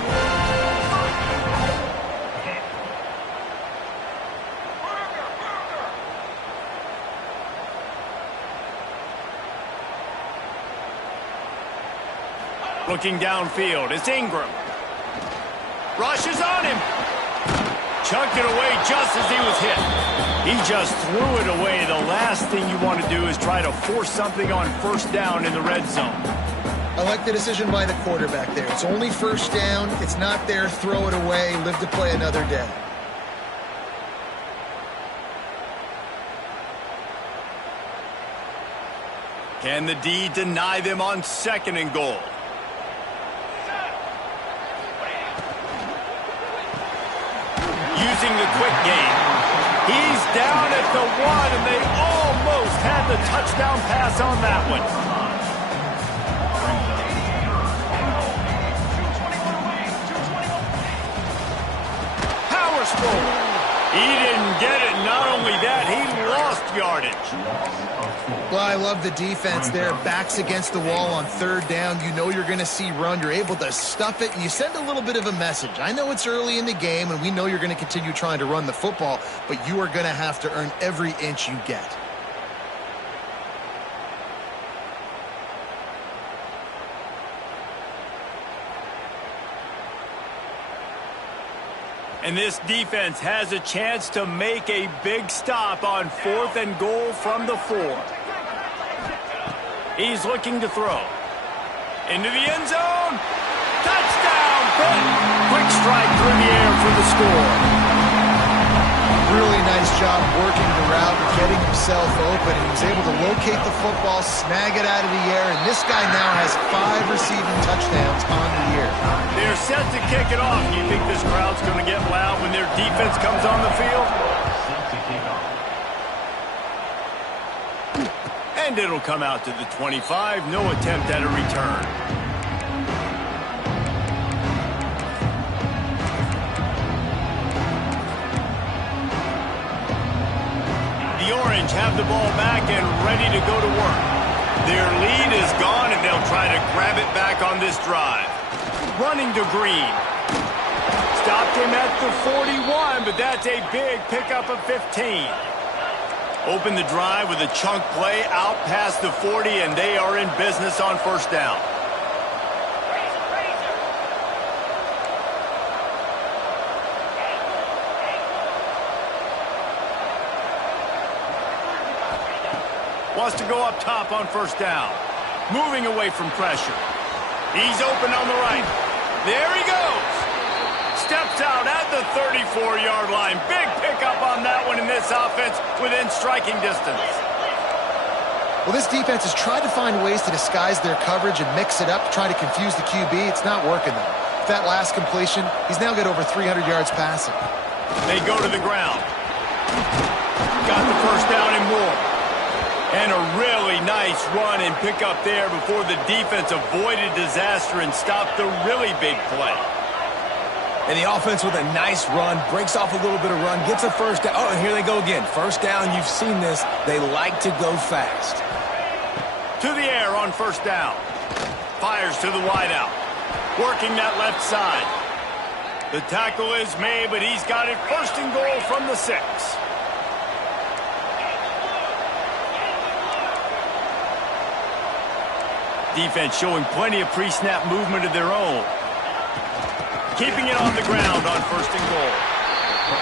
Looking downfield, it's Ingram. Rushes on him. Chucked it away just as he was hit. He just threw it away. The last thing you want to do is try to force something on first down in the red zone. I like the decision by the quarterback there. It's only first down. It's not there. Throw it away. Live to play another day. Can the D deny them on 2nd and goal? Using the quick game. He's down at the 1, and they almost had the touchdown pass on that one. Power stroke. He didn't get it. Not only that, he lost yardage. Well, I love the defense there. Backs against the wall on 3rd down. You know you're going to see run. You're able to stuff it, and you send a little bit of a message. I know it's early in the game, and we know you're going to continue trying to run the football, but you are going to have to earn every inch you get. And this defense has a chance to make a big stop on 4th and goal from the 4. He's looking to throw. Into the end zone. Touchdown! Quick strike through the air for the score. Really nice job working the route and getting himself open. And he was able to locate the football, snag it out of the air, and this guy now has 5 receiving touchdowns on the year. They're set to kick it off. Do you think this crowd's going to get loud when their defense comes on the field? And it'll come out to the 25. No attempt at a return. The Orange have the ball back and ready to go to work. Their lead is gone, and they'll try to grab it back on this drive. Running to Green. Stopped him at the 41, but that's a big pickup of 15. Open the drive with a chunk play out past the 40, and they are in business on first down. Wants to go up top on first down. Moving away from pressure. He's open on the right. There he goes. Steps out at the 34-yard line. Big pickup on that one in this offense within striking distance. Well, this defense has tried to find ways to disguise their coverage and mix it up, try to confuse the QB. It's not working, though. With that last completion, he's now got over 300 yards passing. They go to the ground. Got the first down and more. And a really nice run and pick up there before the defense avoided disaster and stopped the really big play. And the offense with a nice run, breaks off a little bit of run, gets a first down. Oh, and here they go again. First down, you've seen this. They like to go fast. To the air on first down. Fires to the wideout. Working that left side. The tackle is made, but he's got it first and goal from the 6. Defense showing plenty of pre-snap movement of their own. Keeping it on the ground on first and goal.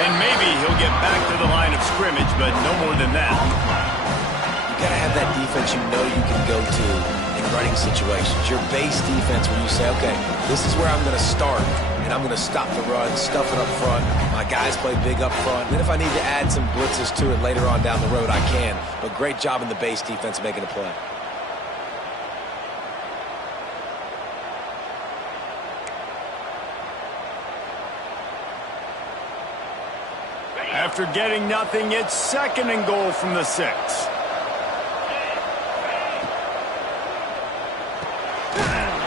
And maybe he'll get back to the line of scrimmage, but no more than that. You got to have that defense you know you can go to in running situations. Your base defense where you say, okay, this is where I'm going to start, and I'm going to stop the run, stuff it up front. My guys play big up front. And then if I need to add some blitzes to it later on down the road, I can. But great job in the base defense making a play. After getting nothing, it's second and goal from the 6.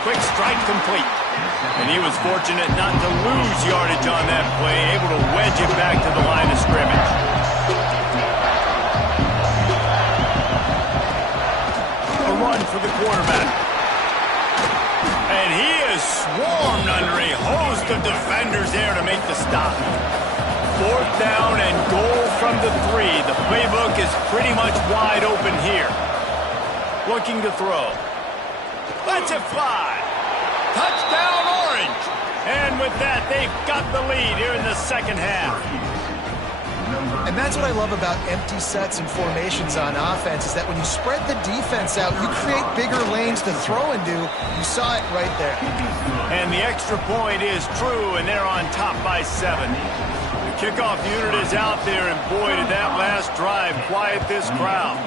Quick strike complete. And he was fortunate not to lose yardage on that play, able to wedge it back to the line of scrimmage. A run for the quarterback. And he is swarmed under a host of defenders there to make the stop. 4th down and goal from the 3. The playbook is pretty much wide open here. Looking to throw. Lets it fly. Touchdown, Orange. And with that, they've got the lead here in the second half. And that's what I love about empty sets and formations on offense, is that when you spread the defense out, you create bigger lanes to throw into. You saw it right there. And the extra point is true, and they're on top by 7. The kickoff unit is out there, and boy, did that last drive quiet this crowd.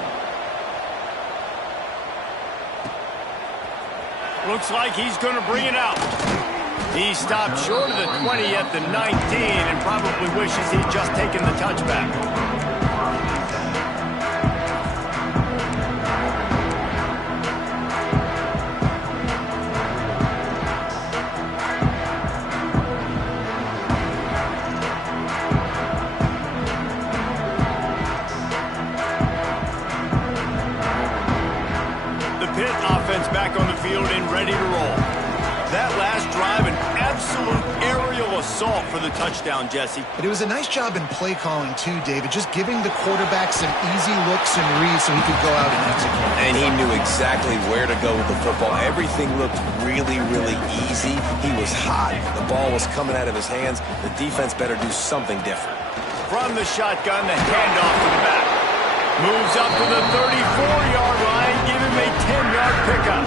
Looks like he's going to bring it out. He stopped short of the 20 at the 19 and probably wishes he'd just taken the touchback. Back on the field and ready to roll. That last drive, an absolute aerial assault for the touchdown, Jesse. But it was a nice job in play calling too, David, just giving the quarterback some easy looks and reads so he could go out and execute. And he knew exactly where to go with the football. Everything looked really, really easy. He was hot. The ball was coming out of his hands. The defense better do something different. From the shotgun, the handoff to the back. Moves up to the 34-yard line, give him a 10-yard pickup.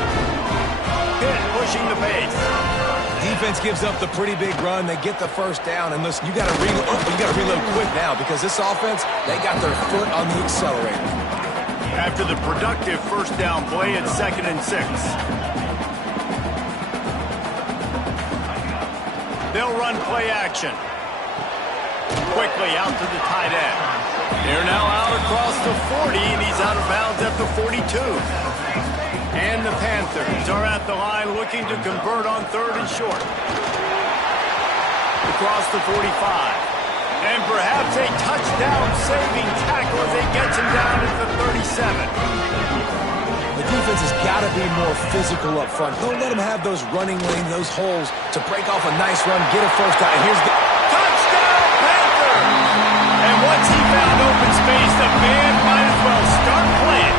Pitt pushing the pace. Defense gives up the pretty big run. They get the first down, and listen, you got to reload quick now because this offense, they got their foot on the accelerator. After the productive first down play, it's 2nd and 6. They'll run play action. Quickly out to the tight end. They're now out across the 40, and he's out of bounds at the 42. And the Panthers are at the line looking to convert on 3rd and short. Across the 45. And perhaps a touchdown-saving tackle as they get him down at the 37. The defense has got to be more physical up front. Don't let them have those running lanes, those holes to break off a nice run, get a first down. And here's the touchdown, Panthers! And once he found open space, the band might as well start playing.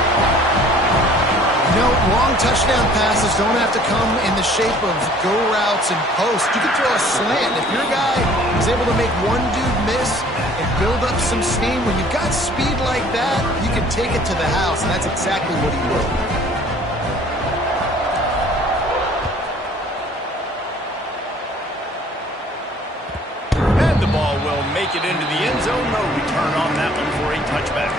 You know, long touchdown passes don't have to come in the shape of go routes and posts. You can throw a slant. If your guy is able to make one dude miss and build up some steam, when you've got speed like that, you can take it to the house, and that's exactly what he will. And the ball will make it into the end zone. No return on that one for a touchback.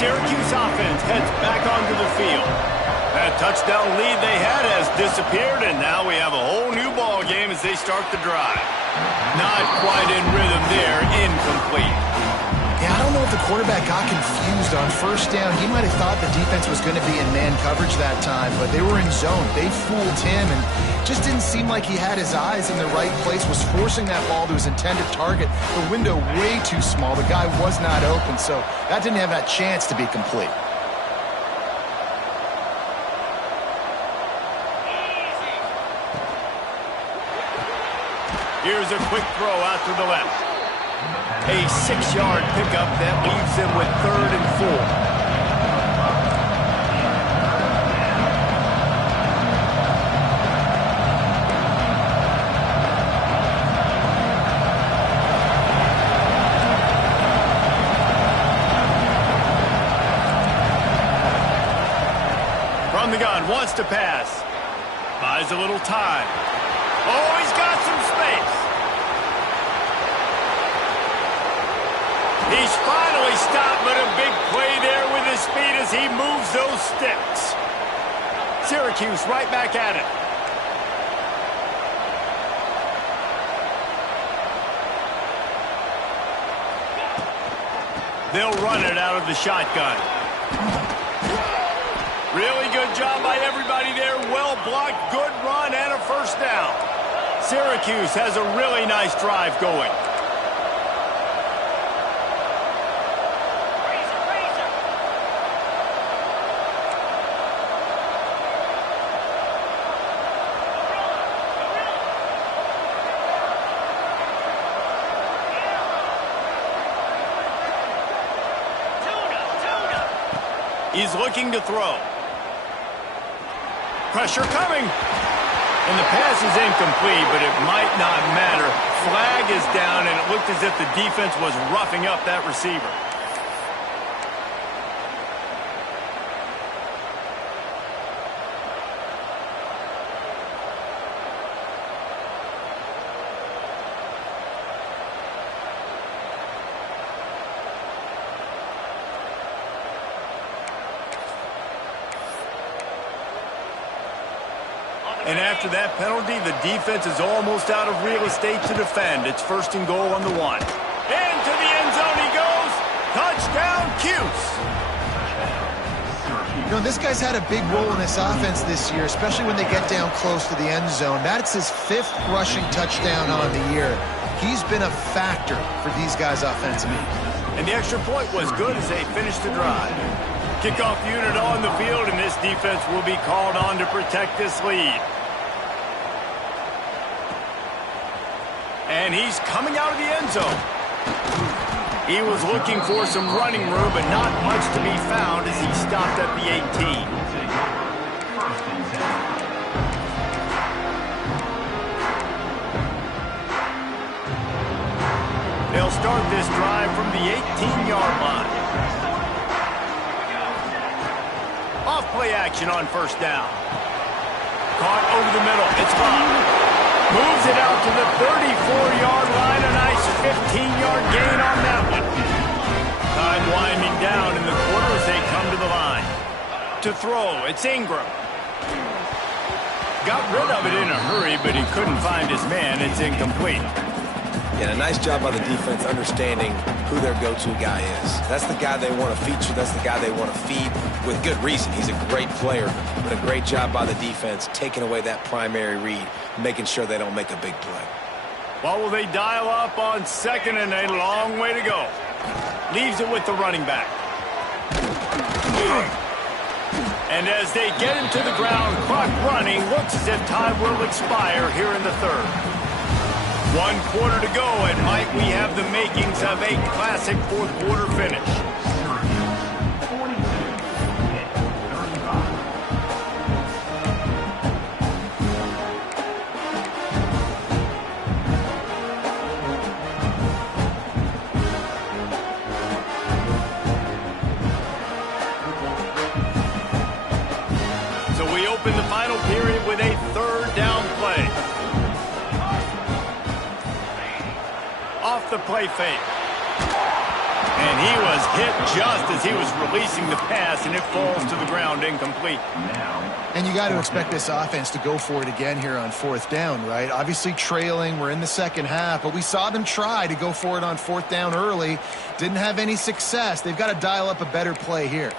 Syracuse offense heads back onto the field. That touchdown lead they had has disappeared, and now we have a whole new ball game as they start the drive. Not quite in rhythm there, incomplete. Yeah, I don't know if the quarterback got confused on first down. He might have thought the defense was going to be in man coverage that time, but they were in zone. They fooled him and just didn't seem like he had his eyes in the right place, was forcing that ball to his intended target. The window way too small. The guy was not open, so that didn't have that chance to be complete. Here's a quick throw out to the left. A 6-yard pickup that leaves him with 3rd and 4. From the gun, wants to pass. Buys a little time. Oh, he's got some space. He's finally stopped, but a big play there with his speed as he moves those sticks. Syracuse right back at it. They'll run it out of the shotgun. Really good job by everybody there. Well blocked, good run, and a first down. Syracuse has a really nice drive going. He's looking to throw. Pressure coming. And the pass is incomplete, but it might not matter. Flag is down, and it looked as if the defense was roughing up that receiver. And after that penalty, the defense is almost out of real estate to defend. It's 1st and goal on the 1. Into the end zone he goes. Touchdown, Cuse. You know, this guy's had a big role in this offense this year, especially when they get down close to the end zone. That's his 5th rushing touchdown on the year. He's been a factor for these guys offensively. And the extra point was good as they finished the drive. Kickoff unit on the field, and this defense will be called on to protect this lead. And he's coming out of the end zone. He was looking for some running room, but not much to be found as he stopped at the 18. They'll start this drive from the 18-yard line. Off play action on 1st down. Caught over the middle. It's gone. Moves it out to the 34-yard line. A nice 15-yard gain on that one. Time winding down in the quarter as they come to the line. To throw, it's Ingram. Got rid of it in a hurry, but he couldn't find his man. It's incomplete. Yeah, a nice job by the defense understanding who their go-to guy is. That's the guy they want to feature. That's the guy they want to feed with good reason. He's a great player, but a great job by the defense taking away that primary read, making sure they don't make a big play. Well, will they dial up on 2nd and a long way to go? Leaves it with the running back. And as they get him to the ground, clock running, looks as if time will expire here in the 3rd. 1 quarter to go, and might we have the makings of a classic 4th quarter finish. So we open the final period with a 3rd down play. Off the play fake. And he was hit just as he was releasing the pass, and it falls to the ground incomplete. And you got to expect this offense to go for it again here on fourth down, right? Obviously trailing, we're in the second half, but we saw them try to go for it on fourth down early. Didn't have any success. They've got to dial up a better play here.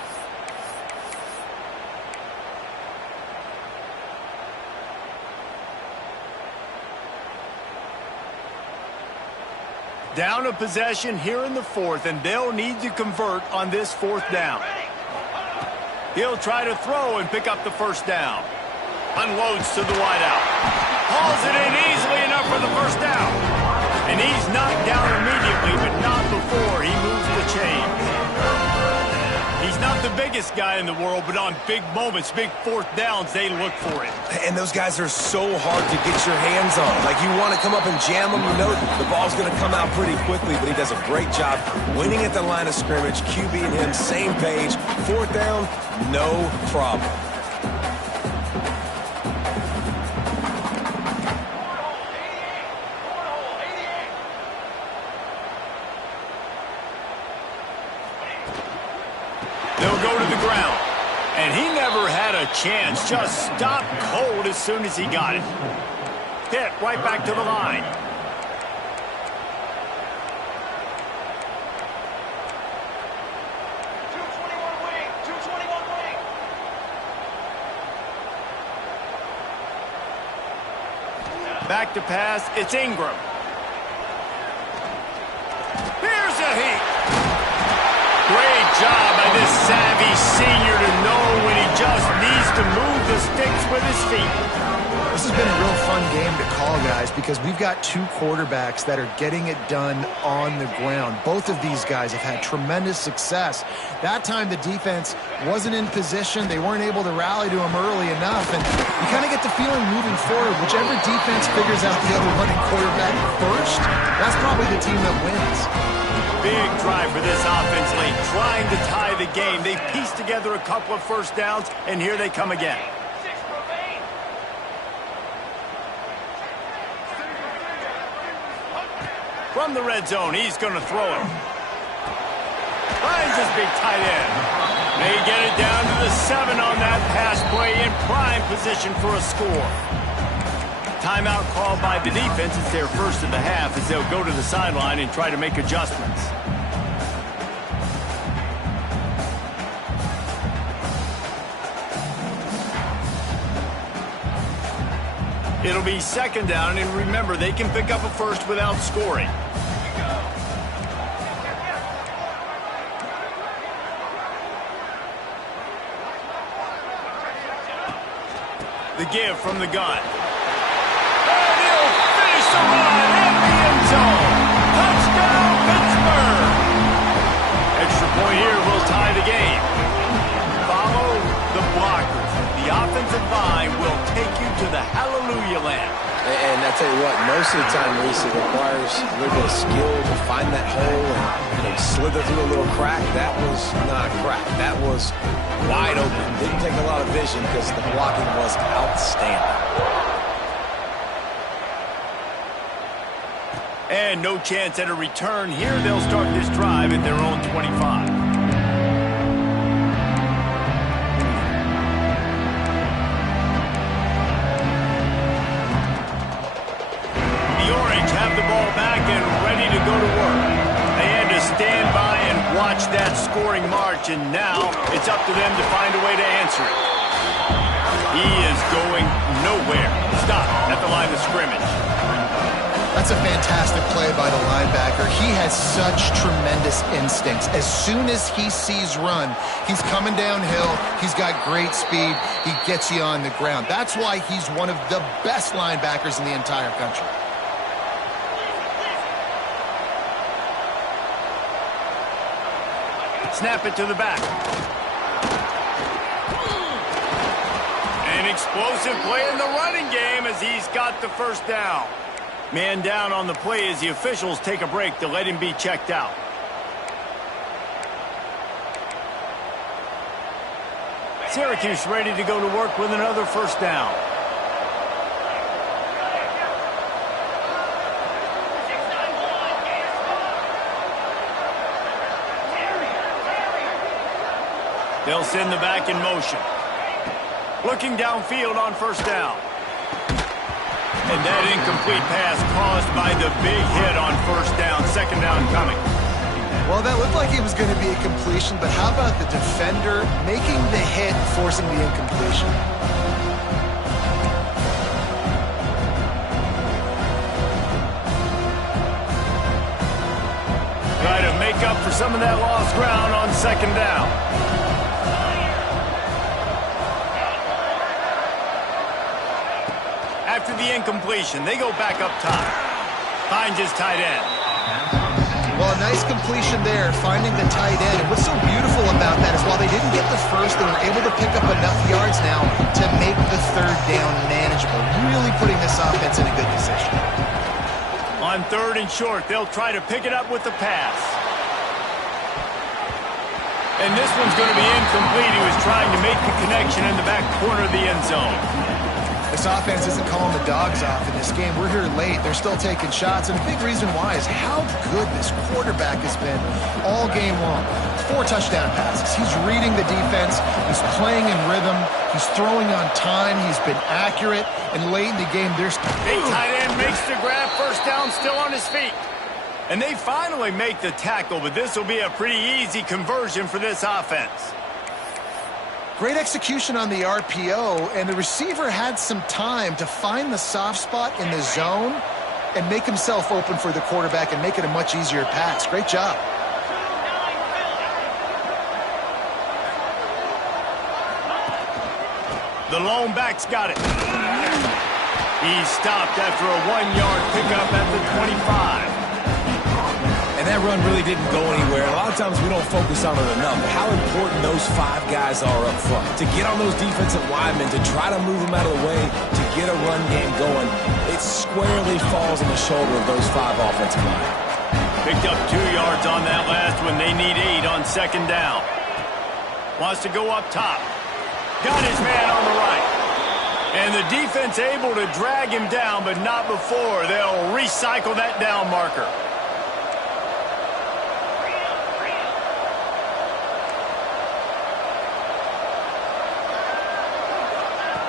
Down a possession here in the fourth, and they'll need to convert on this fourth down. He'll try to throw and pick up the first down. Unloads to the wideout. Hauls it in easily enough for the first down. And he's knocked down immediately, but not before he moves the chains. He's not the biggest guy in the world, but on big moments, big fourth downs, they look for it. And those guys are so hard to get your hands on. Like, you want to come up and jam them, you know the ball's going to come out pretty quickly, but he does a great job winning at the line of scrimmage. QB and him, same page. Fourth down, no problem. They'll go to the ground. And he never had a chance. Just stopped cold as soon as he got it. Hit right back to the line. Back to pass. It's Ingram. Here's a heat. Great job by this savvy senior to know when he just needs to move the sticks with his feet. This has been a real fun game to call, guys, because we've got two quarterbacks that are getting it done on the ground. Both of these guys have had tremendous success. That time the defense wasn't in position. They weren't able to rally to him early enough, and you kind of get the feeling moving forward, whichever defense figures out the other running quarterback first, that's probably the team that wins. Big drive for this offense late, trying to tie the game. They pieced together a couple of first downs, and here they come again. From the red zone, he's going to throw it. Finds his big tight end. They get it down to the 7 on that pass play, in prime position for a score. Timeout called by the defense. It's their first of the half as they'll go to the sideline and try to make adjustments. It'll be second down, and remember, they can pick up a first without scoring. The give from the gun. And he'll finish the run in the end zone. Touchdown, Pittsburgh! Extra point here will tie the game. Follow the blockers. The offensive line will take you to the hallelujah land. And I tell you what, most of the time, Reese, it requires a little bit of skill to find that hole and slither through a little crack. That was not a crack. That was wide open. Didn't take a lot of vision because the blocking was outstanding. And no chance at a return here. They'll start this drive at their own 25. Have the ball back and ready to go to work. They had to stand by and watch that scoring march, and now it's up to them to find a way to answer it. He is going nowhere. Stop at the line of scrimmage. That's a fantastic play by the linebacker. He has such tremendous instincts. As soon as he sees run, he's coming downhill. He's got great speed. He gets you on the ground. That's why he's one of the best linebackers in the entire country. Snap it to the back. An explosive play in the running game as he's got the first down. Man down on the play as the officials take a break to let him be checked out. Syracuse ready to go to work with another first down. They'll send the back in motion. Looking downfield on first down. And that incomplete pass caused by the big hit on first down. Second down coming. Well, that looked like it was going to be a completion, but how about the defender making the hit, forcing the incompletion? Try to make up for some of that lost ground on second down. After the incompletion, they go back up top. Finds his tight end. Well, a nice completion there, finding the tight end. And what's so beautiful about that is while they didn't get the first, they were able to pick up enough yards now to make the third down manageable, really putting this offense in a good position. On third and short, they'll try to pick it up with the pass. And this one's going to be incomplete. He was trying to make the connection in the back corner of the end zone. This offense isn't calling the dogs off in this game. We're here late. They're still taking shots, and a big reason why is how good this quarterback has been all game long. 4 touchdown passes. He's reading the defense. He's playing in rhythm. He's throwing on time. He's been accurate. And late in the game, there's... Big tight end makes the grab. First down, still on his feet. And they finally make the tackle, but this will be a pretty easy conversion for this offense. Great execution on the RPO, and the receiver had some time to find the soft spot in the zone and make himself open for the quarterback and make it a much easier pass. Great job. The lone back's got it. He stopped after a 1-yard pickup at the 25. And that run really didn't go anywhere. A lot of times we don't focus on it enough. How important those 5 guys are up front. To get on those defensive linemen, to try to move them out of the way, to get a run game going, it squarely falls on the shoulder of those 5 offensive linemen. Picked up 2 yards on that last one. They need 8 on second down. Wants to go up top. Got his man on the right. And the defense able to drag him down, but not before. They'll recycle that down marker.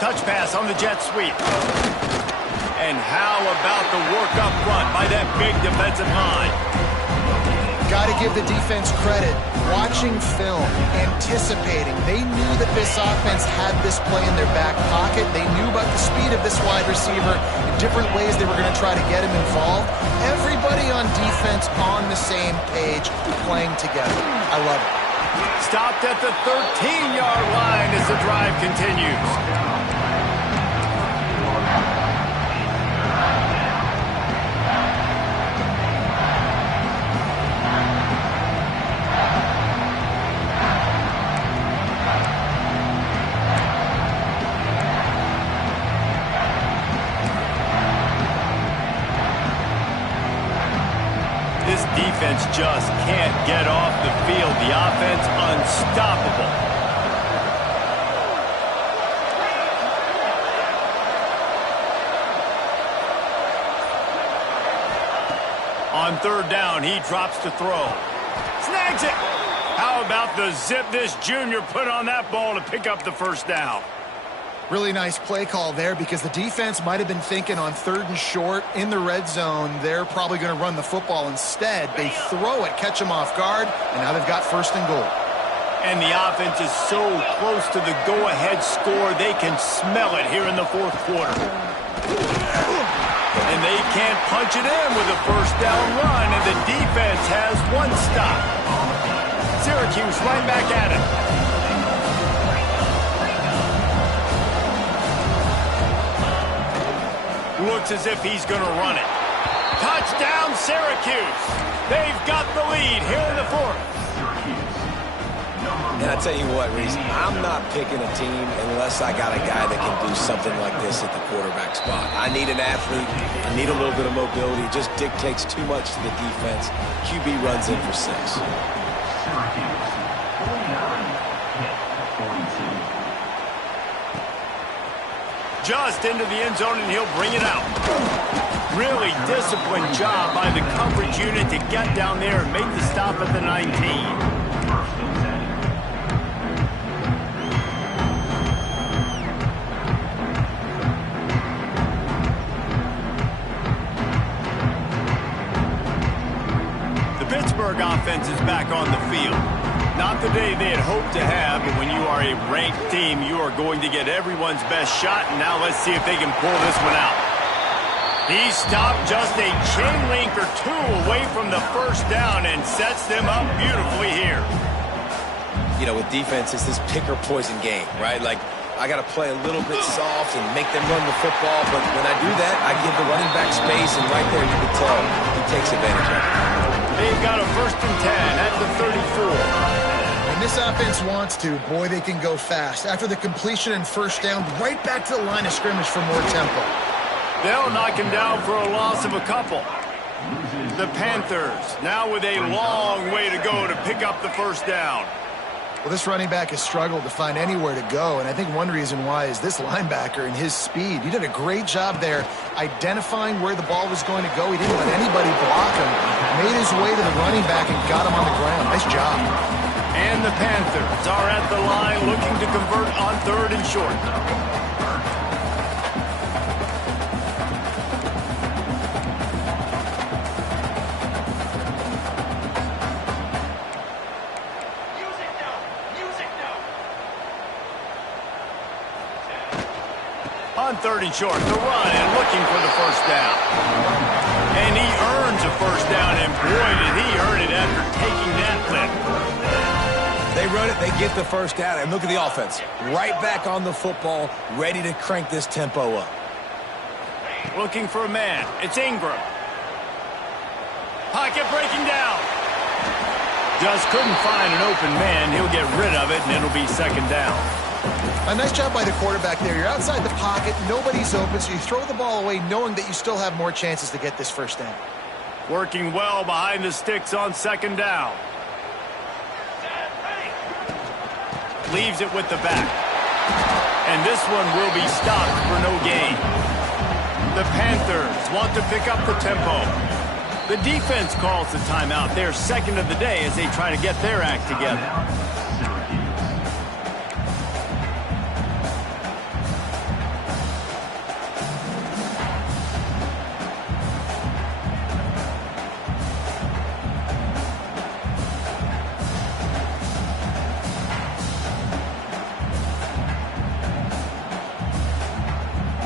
Touch pass on the jet sweep. And how about the work up front by that big defensive line? Got to give the defense credit. Watching film, anticipating. They knew that this offense had this play in their back pocket. They knew about the speed of this wide receiver in different ways they were going to try to get him involved. Everybody on defense on the same page, playing together. I love it. Stopped at the 13-yard line as the drive continues. This defense just can't get off the field. The offense unstoppable. On third down, he drops to throw. Snags it. How about the zip this junior put on that ball to pick up the first down? Really nice play call there because the defense might have been thinking on third and short in the red zone. They're probably going to run the football instead. They throw it, catch them off guard, and now they've got first and goal. And the offense is so close to the go-ahead score, they can smell it here in the fourth quarter. And they can't punch it in with a first down run, and the defense has one stop. Syracuse right back at it. Looks as if he's going to run it. Touchdown, Syracuse. They've got the lead here in the fourth. And I tell you what, Reese, I'm not picking a team unless I got a guy that can do something like this at the quarterback spot. I need an athlete. I need a little bit of mobility. It just dictates too much to the defense. QB runs in for 6. Just into the end zone, and he'll bring it out. Really disciplined job by the coverage unit to get down there and make the stop at the 19. Pittsburgh offense is back on the field. Not the day they had hoped to have, but when you are a ranked team, you are going to get everyone's best shot, and now let's see if they can pull this one out. He stopped just a chain link or two away from the first down and sets them up beautifully here. You know, with defense, it's this pick-or-poison game, right? Like, I got to play a little bit soft and make them run the football, but when I do that, I give the running back space, and right there you can tell he takes advantage of it. They've got a 1st and 10 at the 34. When this offense wants to, boy, they can go fast. After the completion and first down, right back to the line of scrimmage for more tempo. They'll knock him down for a loss of a couple. The Panthers now with a long way to go to pick up the first down. Well, this running back has struggled to find anywhere to go, and I think one reason why is this linebacker and his speed. He did a great job there identifying where the ball was going to go. He didn't let anybody block him. Made his way to the running back and got him on the ground. Nice job. And the Panthers are at the line looking to convert on 3rd and short. On 3rd and short, the run and looking for the first down. And he earns a first down, and boy, did he earn it after taking that lift. They run it, they get the first down, and look at the offense. Right back on the football, ready to crank this tempo up. Looking for a man. It's Ingram. Pocket breaking down. Just couldn't find an open man. He'll get rid of it, and it'll be 2nd down. A nice job by the quarterback there. You're outside the pocket, nobody's open, so you throw the ball away knowing that you still have more chances to get this first down. Working well behind the sticks on 2nd down. Leaves it with the back. And this one will be stopped for no gain. The Panthers want to pick up the tempo. The defense calls the timeout. They're 2nd of the day as they try to get their act together.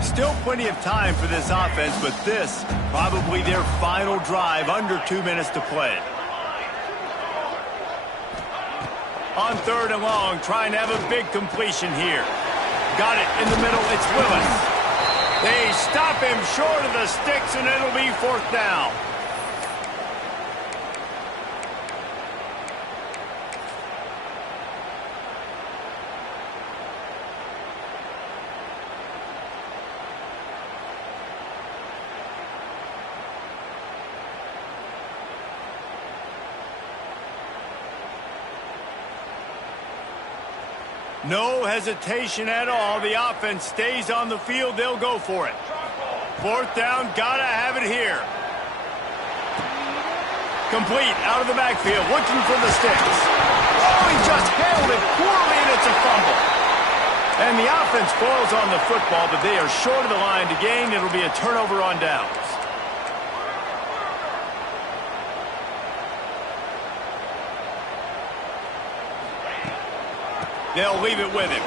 Still plenty of time for this offense, but this probably their final drive, under 2 minutes to play. On 3rd and long, trying to have a big completion here. Got it in the middle, it's Willis. They stop him short of the sticks, and it'll be 4th down. No hesitation at all. The offense stays on the field. They'll go for it. 4th down, gotta have it here. Complete, out of the backfield, looking for the sticks. Oh, he just handled it poorly, and it's a fumble. And the offense falls on the football, but they are short of the line to gain. It'll be a turnover on downs. They'll leave it with him.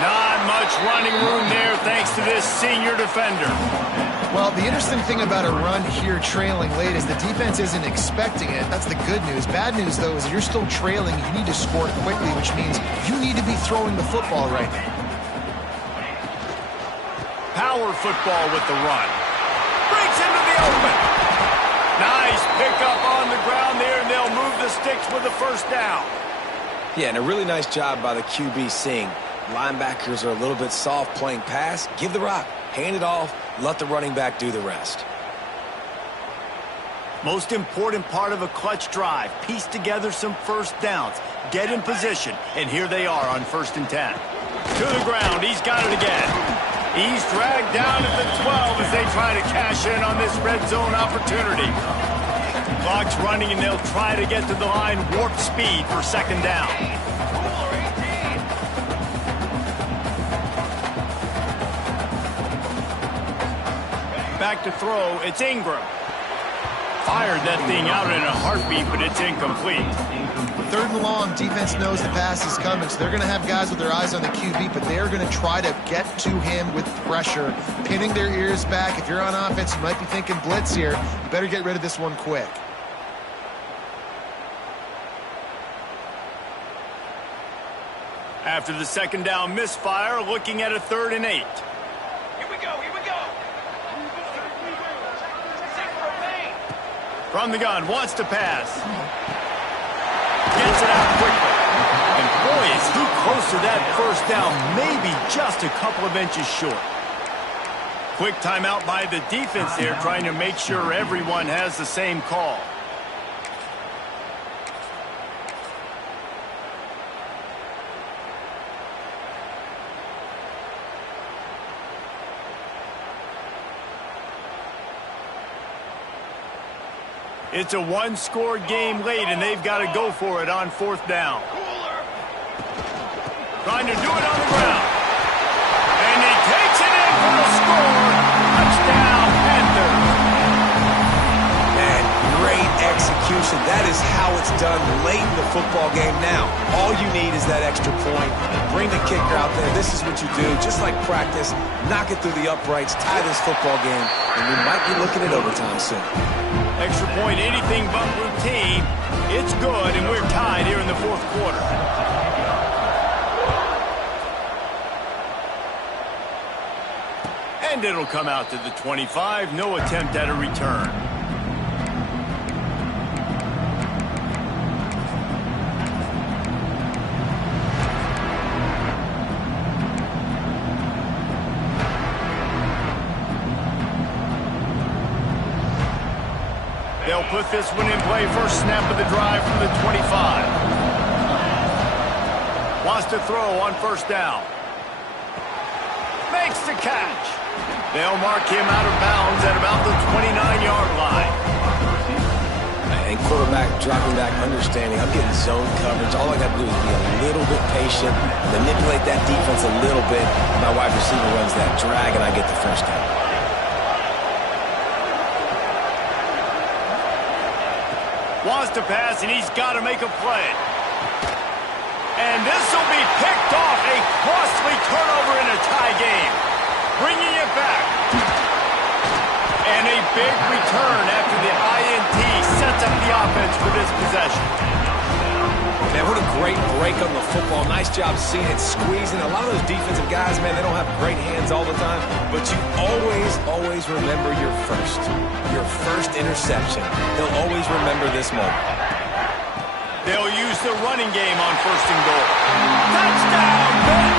Not much running room there thanks to this senior defender. Well, the interesting thing about a run here trailing late is the defense isn't expecting it. That's the good news. Bad news, though, is you're still trailing. You need to score quickly, which means you need to be throwing the football right now. Power football with the run. Breaks into the open. Nice pickup on the ground there, and they'll move the sticks with the first down. Yeah, and a really nice job by the QB seeing linebackers are a little bit soft playing pass. Give the rock, hand it off, let the running back do the rest. Most important part of a clutch drive, piece together some first downs, get in position, and here they are on 1st and 10. To the ground, he's got it again. He's dragged down at the 12 as they try to cash in on this red zone opportunity. Clock's running, and they'll try to get to the line warp speed for 2nd down. Back to throw, it's Ingram. Fired that thing out in a heartbeat, but it's incomplete. 3rd and long, defense knows the pass is coming, so they're going to have guys with their eyes on the QB, but they're going to try to get to him with pressure, pinning their ears back. If you're on offense, you might be thinking blitz here. You better get rid of this one quick. After the 2nd down misfire, looking at a 3rd and 8. Here we go, here we go. From the gun, wants to pass. Gets it out quickly. And boy, is he close to that 1st down, maybe just a couple of inches short. Quick timeout by the defense there, trying to make sure everyone has the same call. It's a one-score game late, and they've got to go for it on 4th down. Trying to do it on the ground. And he takes it in for the score. Touchdown, Panthers. Man, great execution. That is how it's done late in the football game. Now, all you need is that extra point. Bring the kicker out there. This is what you do. Just like practice, knock it through the uprights, tie this football game, and we might be looking at overtime soon. Extra point, anything but routine. It's good, and we're tied here in the 4th quarter. And it'll come out to the 25. No attempt at a return. They'll put this one in play. First snap of the drive from the 25. Wants to throw on 1st down. Makes the catch. They'll mark him out of bounds at about the 29-yard line. And quarterback dropping back, understanding I'm getting zone coverage. All I got to do is be a little bit patient, manipulate that defense a little bit. My wide receiver runs that drag, and I get the 1st down. Wants to pass, and he's got to make a play. And this will be picked off. A costly turnover in a tie game. Bringing it back. And a big return after the INT sets up the offense for this possession. Man, what a great break on the football. Nice job seeing it, squeezing. A lot of those defensive guys, man, they don't have great hands all the time, but you always remember your first interception. They'll always remember this moment. They'll use the running game on 1st and goal. Touchdown, Pitt!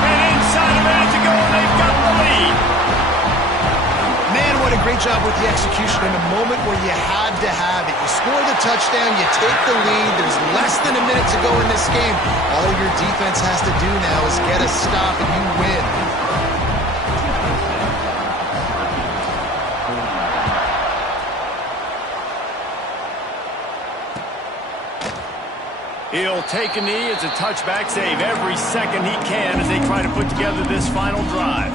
And inside a minute to go, and they've got the lead. Man, what a great job with the execution in a moment where you had to have it. You score the touchdown, you take the lead. There's less than a minute to go in this game. All your defense has to do now is get a stop, and you win. He'll take a knee. It's a touchback save every second he can as they try to put together this final drive.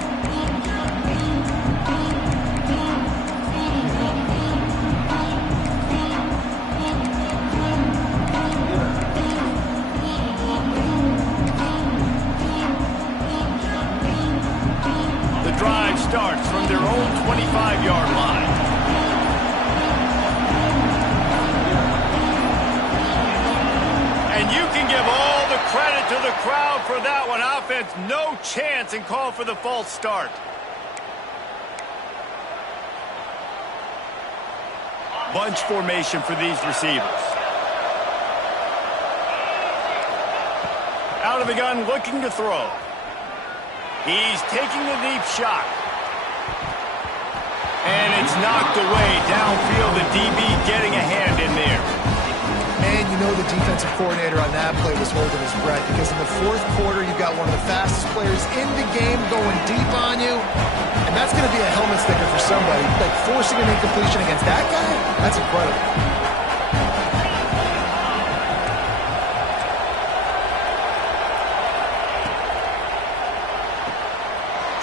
The drive starts from their own 25-yard line. And you can give all the credit to the crowd for that one. Offense, no chance, and call for the false start. Bunch formation for these receivers. Out of the gun, looking to throw. He's taking a deep shot. And it's knocked away downfield. The DB getting a hand in there. And you know the defensive coordinator on that play was holding his breath, because in the 4th quarter, you've got one of the fastest players in the game going deep on you, and that's going to be a helmet sticker for somebody. Like, forcing an incompletion against that guy, that's incredible.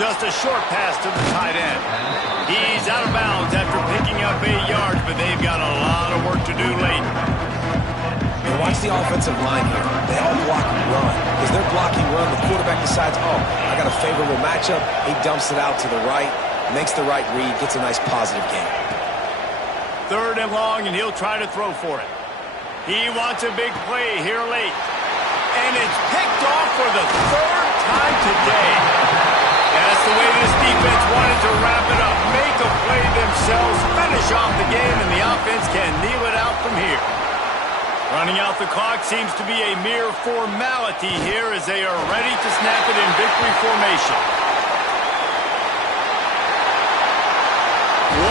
Just a short pass to the tight end. He's out of bounds after picking up 8 yards, but they've got a lot of work to do late. And watch the offensive line here. They all block run. As they're blocking run, the quarterback decides, oh, I got a favorable matchup. He dumps it out to the right, makes the right read, gets a nice positive gain. 3rd and long, and he'll try to throw for it. He wants a big play here late. And it's picked off for the 3rd time today. That's the way this defense wanted to wrap it up. Make a play themselves, finish off the game, and the offense can kneel it out from here. Running out the clock seems to be a mere formality here as they are ready to snap it in victory formation.